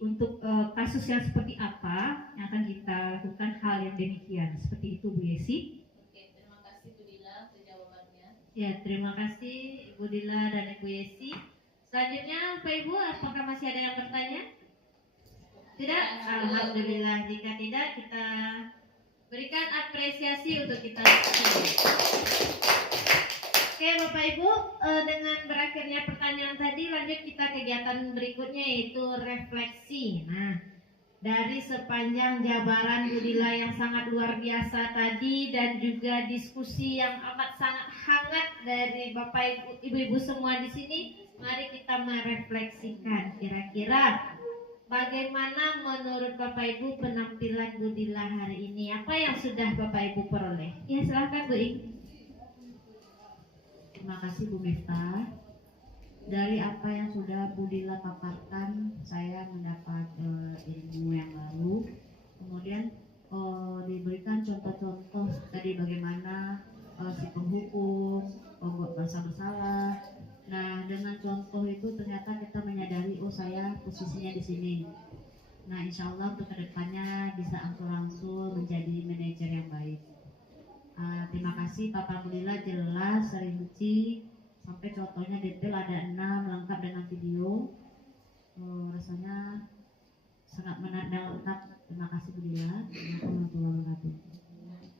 untuk kasus yang seperti apa yang akan kita lakukan hal yang demikian, seperti itu Bu Yesi. Ya, terima kasih Ibu Dila dan Ibu Yesi. Selanjutnya Pak Ibu, apakah masih ada yang bertanya? Tidak? Alhamdulillah. Jika tidak, kita Berikan apresiasi untuk kita. Oke Bapak Ibu, dengan berakhirnya pertanyaan tadi, lanjut kita kegiatan berikutnya yaitu refleksi. Nah, dari sepanjang jabaran Budila yang sangat luar biasa tadi dan juga diskusi yang amat sangat hangat dari Bapak Ibu semua di sini, mari kita merefleksikan kira-kira bagaimana menurut Bapak Ibu penampilan Budila hari ini? Apa yang sudah Bapak Ibu peroleh? Ya silahkan Bu Ing. Terima kasih Bu Miftah. Dari apa yang sudah Budila paparkan, saya mendapat ilmu yang baru. Kemudian diberikan contoh-contoh tadi bagaimana si penghukum, pembuat merasa bersalah. Nah, dengan contoh itu ternyata kita menyadari, oh saya posisinya di sini. Nah, insya Allah untuk kedepannya bisa angsur-angsur menjadi manajer yang baik. Terima kasih Bapak Budila, jelas, rinci, sampai contohnya detail ada 6 lengkap dengan video. Rasanya sangat menarik dan lengkap. Terima kasih Budila.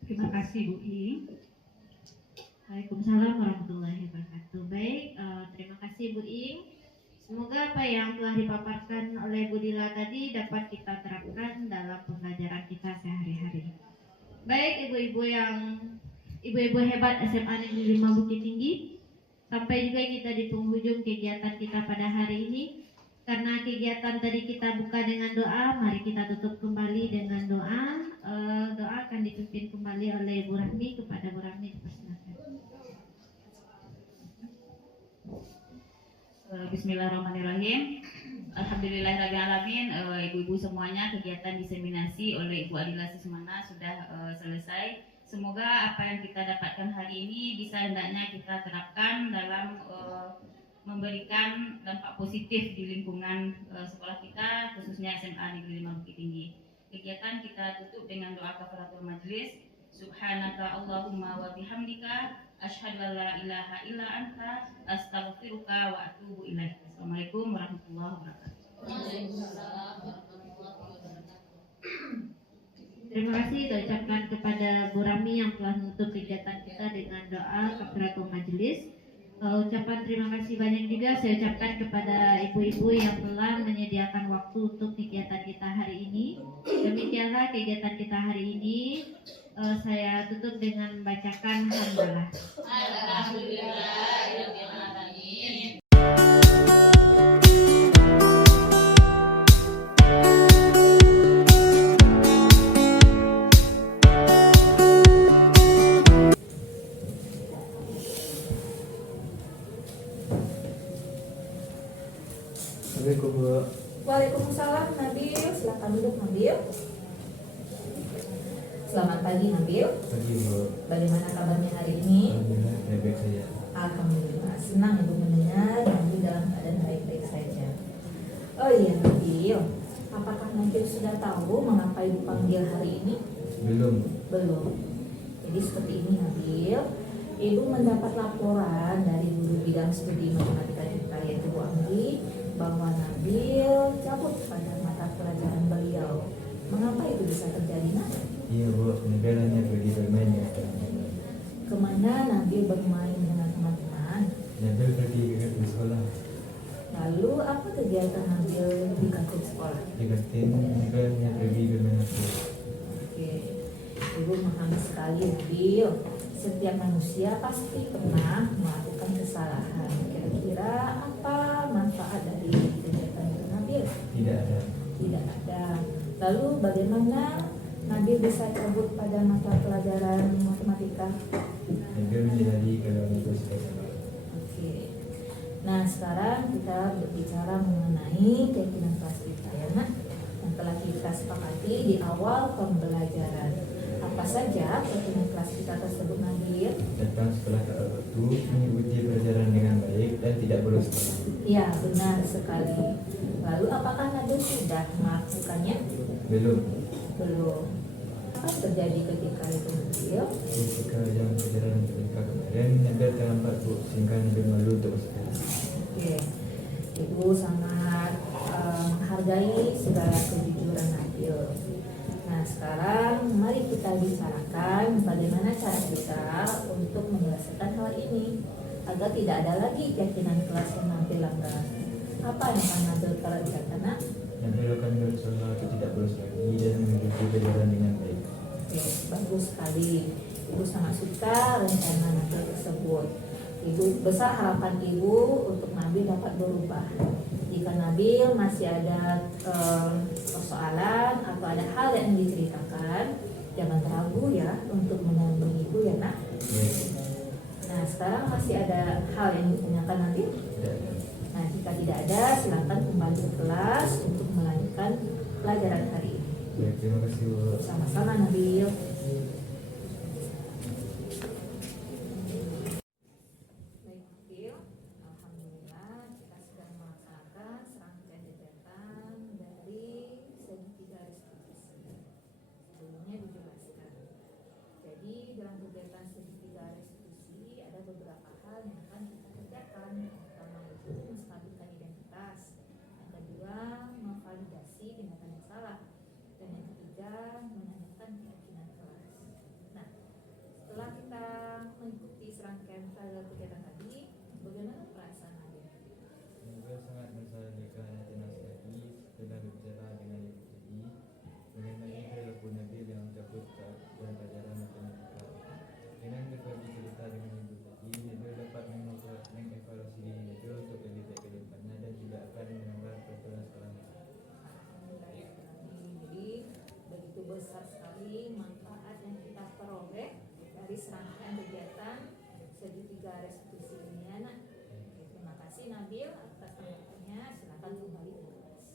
Terima kasih Bu Ing. Waalaikumsalam warahmatullahi wabarakatuh. Baik, terima kasih Bu Ing. Semoga apa yang telah dipaparkan oleh Budila tadi dapat kita terapkan dalam pembelajaran kita sehari-hari. Baik ibu-ibu hebat SMA Negeri 5 Bukit Tinggi, sampai juga kita di penghujung kegiatan kita pada hari ini. Karena kegiatan tadi kita buka dengan doa, mari kita tutup kembali dengan doa. Doa akan dipimpin kembali oleh Ibu Rahmi. Kepada Bu Rahmi dipersilakan. Bismillahirrahmanirrahim. Alhamdulillahirrahmanirrahim. Ibu-ibu semuanya, kegiatan diseminasi oleh Ibu Adila Sismana sudah selesai. Semoga apa yang kita dapatkan hari ini bisa hendaknya kita terapkan dalam memberikan dampak positif di lingkungan sekolah kita, khususnya SMA Negeri 5 Bukit Tinggi. Kegiatan kita tutup dengan doa kafaratul majlis. Subhanaka Allahumma wa bihamdika asyhadu an la ilaha illa anta astaghfiruka wa atubu ilaik. Assalamualaikum warahmatullahi wabarakatuh. Waalaikumsalam warahmatullahi wabarakatuh. Terima kasih diucapkan kepada Bu Rami yang telah menutup kegiatan kita dengan doa kafaratul majlis. Ucapan terima kasih banyak juga saya ucapkan kepada ibu-ibu yang telah menyediakan waktu untuk kegiatan kita hari ini. Demikianlah kegiatan kita hari ini. Saya tutup dengan membacakan hamdalah. Alhamdulillahirabbil alamin. Waalaikumsalam Nabil, silakan duduk Nabil. Selamat pagi Nabil. Pagi Bu. Bagaimana kabarnya hari ini? Alhamdulillah baik saja. Alhamdulillah, senang Ibu mendengar Nabil dalam keadaan baik-baik saja. Oh iya Nabil, apakah Nabil sudah tahu mengapa Ibu panggil hari ini? Belum. Belum. Jadi seperti ini Nabil, Ibu mendapat laporan dari guru bidang studi matematika kita yaitu Bu Anggi bahwa Nabil cabut pada mata pelajaran beliau. Mengapa itu bisa terjadi, Nak? Iya Bu, Nabil hanya pergi bermain ya. Kemana Nabil bermain dengan teman-teman? Nabil pergi ke sekolah. Lalu apa kegiatan Nabil di kantin sekolah? Di kantin Nabil hanya pergi bermain HP. Oke, Ibu memahami sekali Nabil. Setiap manusia pasti pernah melakukan kesalahan. Kira-kira apa manfaat dari kegiatan itu Nabil? Tidak ada. Tidak ada. Lalu bagaimana Nabil bisa cabut pada mata pelajaran matematika? Nabil menjadi kalau itu sudah. Oke. Nah sekarang kita berbicara mengenai keyakinan kelas kita ya Nak, yang telah kita sepakati di awal pembelajaran. Apa saja keyakinan kelas kita tersebut Nabil? Datang sekolah ke waktu, mengikuti pelajaran dengan baik dan tidak bolos sekolah. Ya benar sekali. Lalu apakah Nabil sudah melakukannya? Belum. Belum. Apa yang terjadi ketika itu Nabil? Ketika jam pelajaran ketika kemarin Nabil terlambat Bu, sehingga Nabil malu untuk sekolah. Oke, Ibu sangat menghargai segala kejujuran Nabil. Nah, Nah, sekarang mari kita bicarakan bagaimana cara kita untuk menyelesaikan hal ini agar tidak ada lagi keyakinan kelas yang hampir langgar. Apa yang akan Nabil kalau bijaksana? Nabil akan berusaha untuk tidak bolos lagi dan mengikuti pelajaran dengan baik. Oke, bagus sekali. Ibu sangat suka rencana Nabil tersebut. Ibu besar harapan ibu untuk Nabil dapat berubah. Jika Nabil masih ada persoalan atau ada hal yang diceritakan, jangan ragu ya untuk menghubungi ibu ya nak. Nah, sekarang masih ada hal yang ditanyakan nanti? Nah, jika tidak ada, silakan kembali ke kelas untuk melanjutkan pelajaran hari ini. Baik, terima kasih Bu. Sama-sama Nabil. Baik Nabil, alhamdulillah kita sudah melaksanakan serangkaian kegiatan dari segitiga restitusi. Sebelumnya dijelaskan. Jadi dalam kegiatan segitiga restitusi ada beberapa hal yang akan kita kerjakan. Pertama itu menstabilkan identitas, yang kedua memvalidasi tindakan yang salah, dan yang ketiga menanyakan keyakinan kelas. Nah, setelah kita mengikuti serangkaian kegiatan tadi, bagaimana perasaan Nabil? Nabil sangat mensalahkan hati nasihati setelah berbicara dengan Ibu Titi mengenai perilaku Nabil yang takut dalam pelajaran matematika. Dengan berbagi cerita dengan Ibu Titi, Nabil dapat mengevaluasi diri Nabil untuk lebih baik ke depannya dan tidak akan menambah peraturan sekolahnya. Jadi begitu besar sekali manfaat yang kita peroleh dari serangkaian kegiatan segitiga restitusi ini anak. Terima kasih Nabil atas tanggapannya. Silakan kembali ke kelas.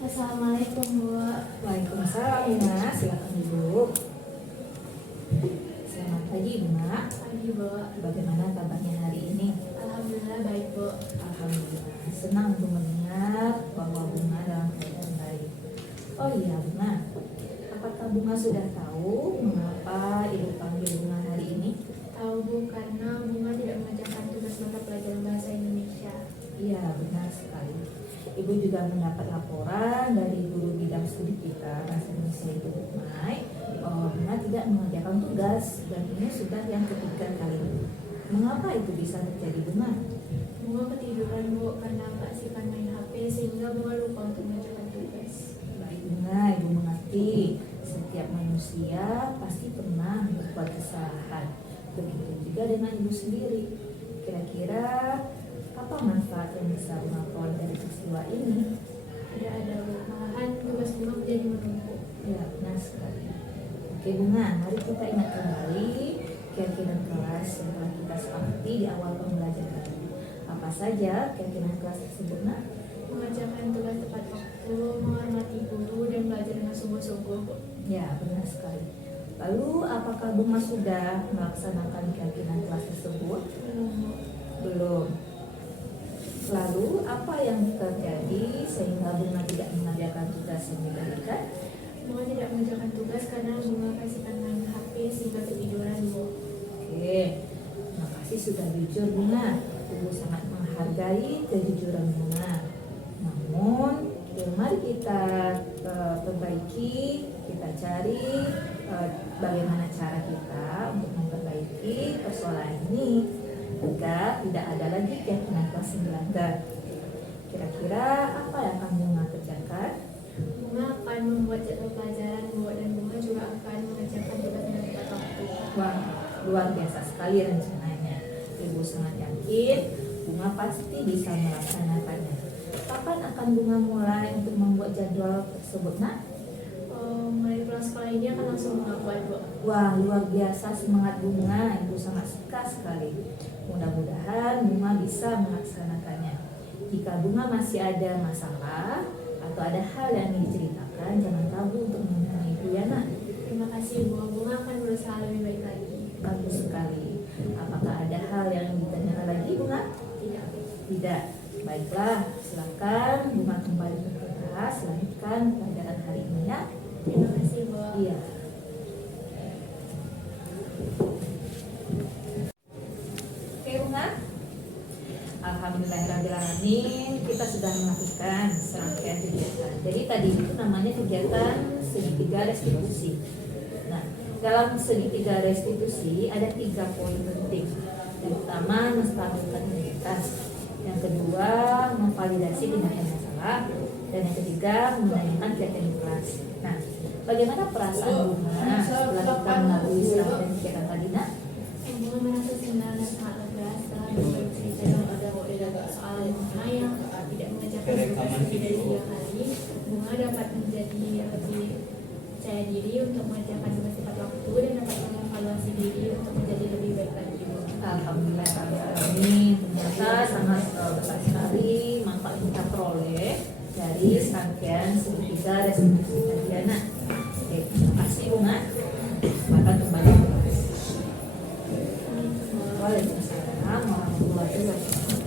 Assalamualaikum Bu. Waalaikumsalam Buna, silakan duduk. Selamat pagi Buna. Pagi Bu. Bagaimana kabarnya hari ini? Alhamdulillah baik Bu. Alhamdulillah, senang untuk mendengar bahwa Bunga dalam keadaan baik. Oh iya Bunga, apakah Bunga sudah tahu mengapa Ibu panggil Bunga hari ini? Tahu Bu, karena Bunga tidak mengerjakan tugas mata pelajaran bahasa Indonesia. Iya, benar sekali. Ibu juga mendapat laporan dari guru bidang studi kita bahasa Indonesia itu Bunga, bahwa Bunga tidak mengerjakan tugas dan ini sudah yang ketiga kali. Mengapa itu bisa terjadi Bunga? Bunga ketiduran Bu, karena keasikan main HP sehingga Bunga lupa untuk mengerjakan tugas. Baik Bunga, Ibu mengerti. Setiap manusia pasti pernah berbuat kesalahan. Begitu juga dengan Ibu sendiri. Kira-kira apa manfaat yang bisa Bunga peroleh dari peristiwa ini? Tidak ada Bu, malahan tugas Bunga menjadi menumpuk. Ya, benar sekali. Oke Bunga, mari kita ingat kembali keyakinan kelas yang telah kita sepakati di awal pembelajaran. Apa saja keyakinan kelas tersebut, nak? Mengerjakan tugas tepat waktu, menghormati guru, dan belajar dengan sungguh-sungguh Bu. Ya, benar sekali. Lalu, apakah Bunga sudah melaksanakan keyakinan kelas tersebut? Belum Bu. Belum. Lalu, apa yang terjadi sehingga Bunga tidak mengerjakan tugas yang diberikan? Bunga tidak mengerjakan tugas karena Bunga kasihkan main HP sehingga ketiduran Bu. Oke, terima kasih sudah jujur Bunga. Ibu sangat menghargai kejujuran Bunga. Namun, mari kita perbaiki, kita cari bagaimana cara kita untuk memperbaiki persoalan ini agar tidak ada lagi keyakinan kelas yang dilanggar. Kira-kira apa yang akan Bunga kerjakan? Bunga akan membuat jadwal pelajaran Bu, dan Bunga juga akan mengerjakan tugas dengan tepat waktu. Wah, luar biasa sekali rencananya. Ibu sangat yakin Bunga pasti bisa melaksanakannya. Kapan akan Bunga mulai untuk membuat jadwal tersebut, nak? Mulai pulang sekolah ini akan langsung Bunga buat Bu. Wah, luar biasa semangat Bunga. Ibu sangat suka sekali. Mudah-mudahan Bunga bisa melaksanakannya. Jika Bunga masih ada masalah atau ada hal yang ingin diceritakan, jangan ragu untuk menghubungi Ibu ya nak. Terima kasih Bu. Bunga akan berusaha lebih baik lagi. Bagus sekali. Apakah ada hal yang ingin ditanyakan lagi Bunga? Tidak. Tidak. Baiklah, silakan Bunga kembali ke kelas, lanjutkan pelajaran hari ini ya. Terima kasih Bu. Iya. Alhamdulillahirrahmanirrahim, kita sudah melakukan serangkaian kegiatan. Jadi tadi itu namanya kegiatan segitiga restitusi. Nah, dalam segitiga restitusi ada 3 poin penting. Yang pertama, menstabilkan identitas. Yang kedua, memvalidasi tindakan yang salah. Dan yang ketiga, menanyakan kegiatan ikhlas. Nah, bagaimana perasaan Bunga setelah kita melalui serangkaian kegiatan tadi, Nak? Bunga merasa senang dan sangat lega setelah bercerita dan ada soal Bunga yang tidak mengerjakan tugas lebih dari 2 kali. Bunga dapat menjadi lebih percaya diri untuk mengerjakan tugas tepat waktu dan dapat mengevaluasi diri untuk menjadi lebih baik lagi. Alhamdulillah, ini ternyata sangat besar sekali manfaat yang kita peroleh dari serangkaian segitiga restitusi tadi, Nak. Oke, terima kasih Bunga. Silakan kembali. Waalaikumsalam warahmatullahi wabarakatuh.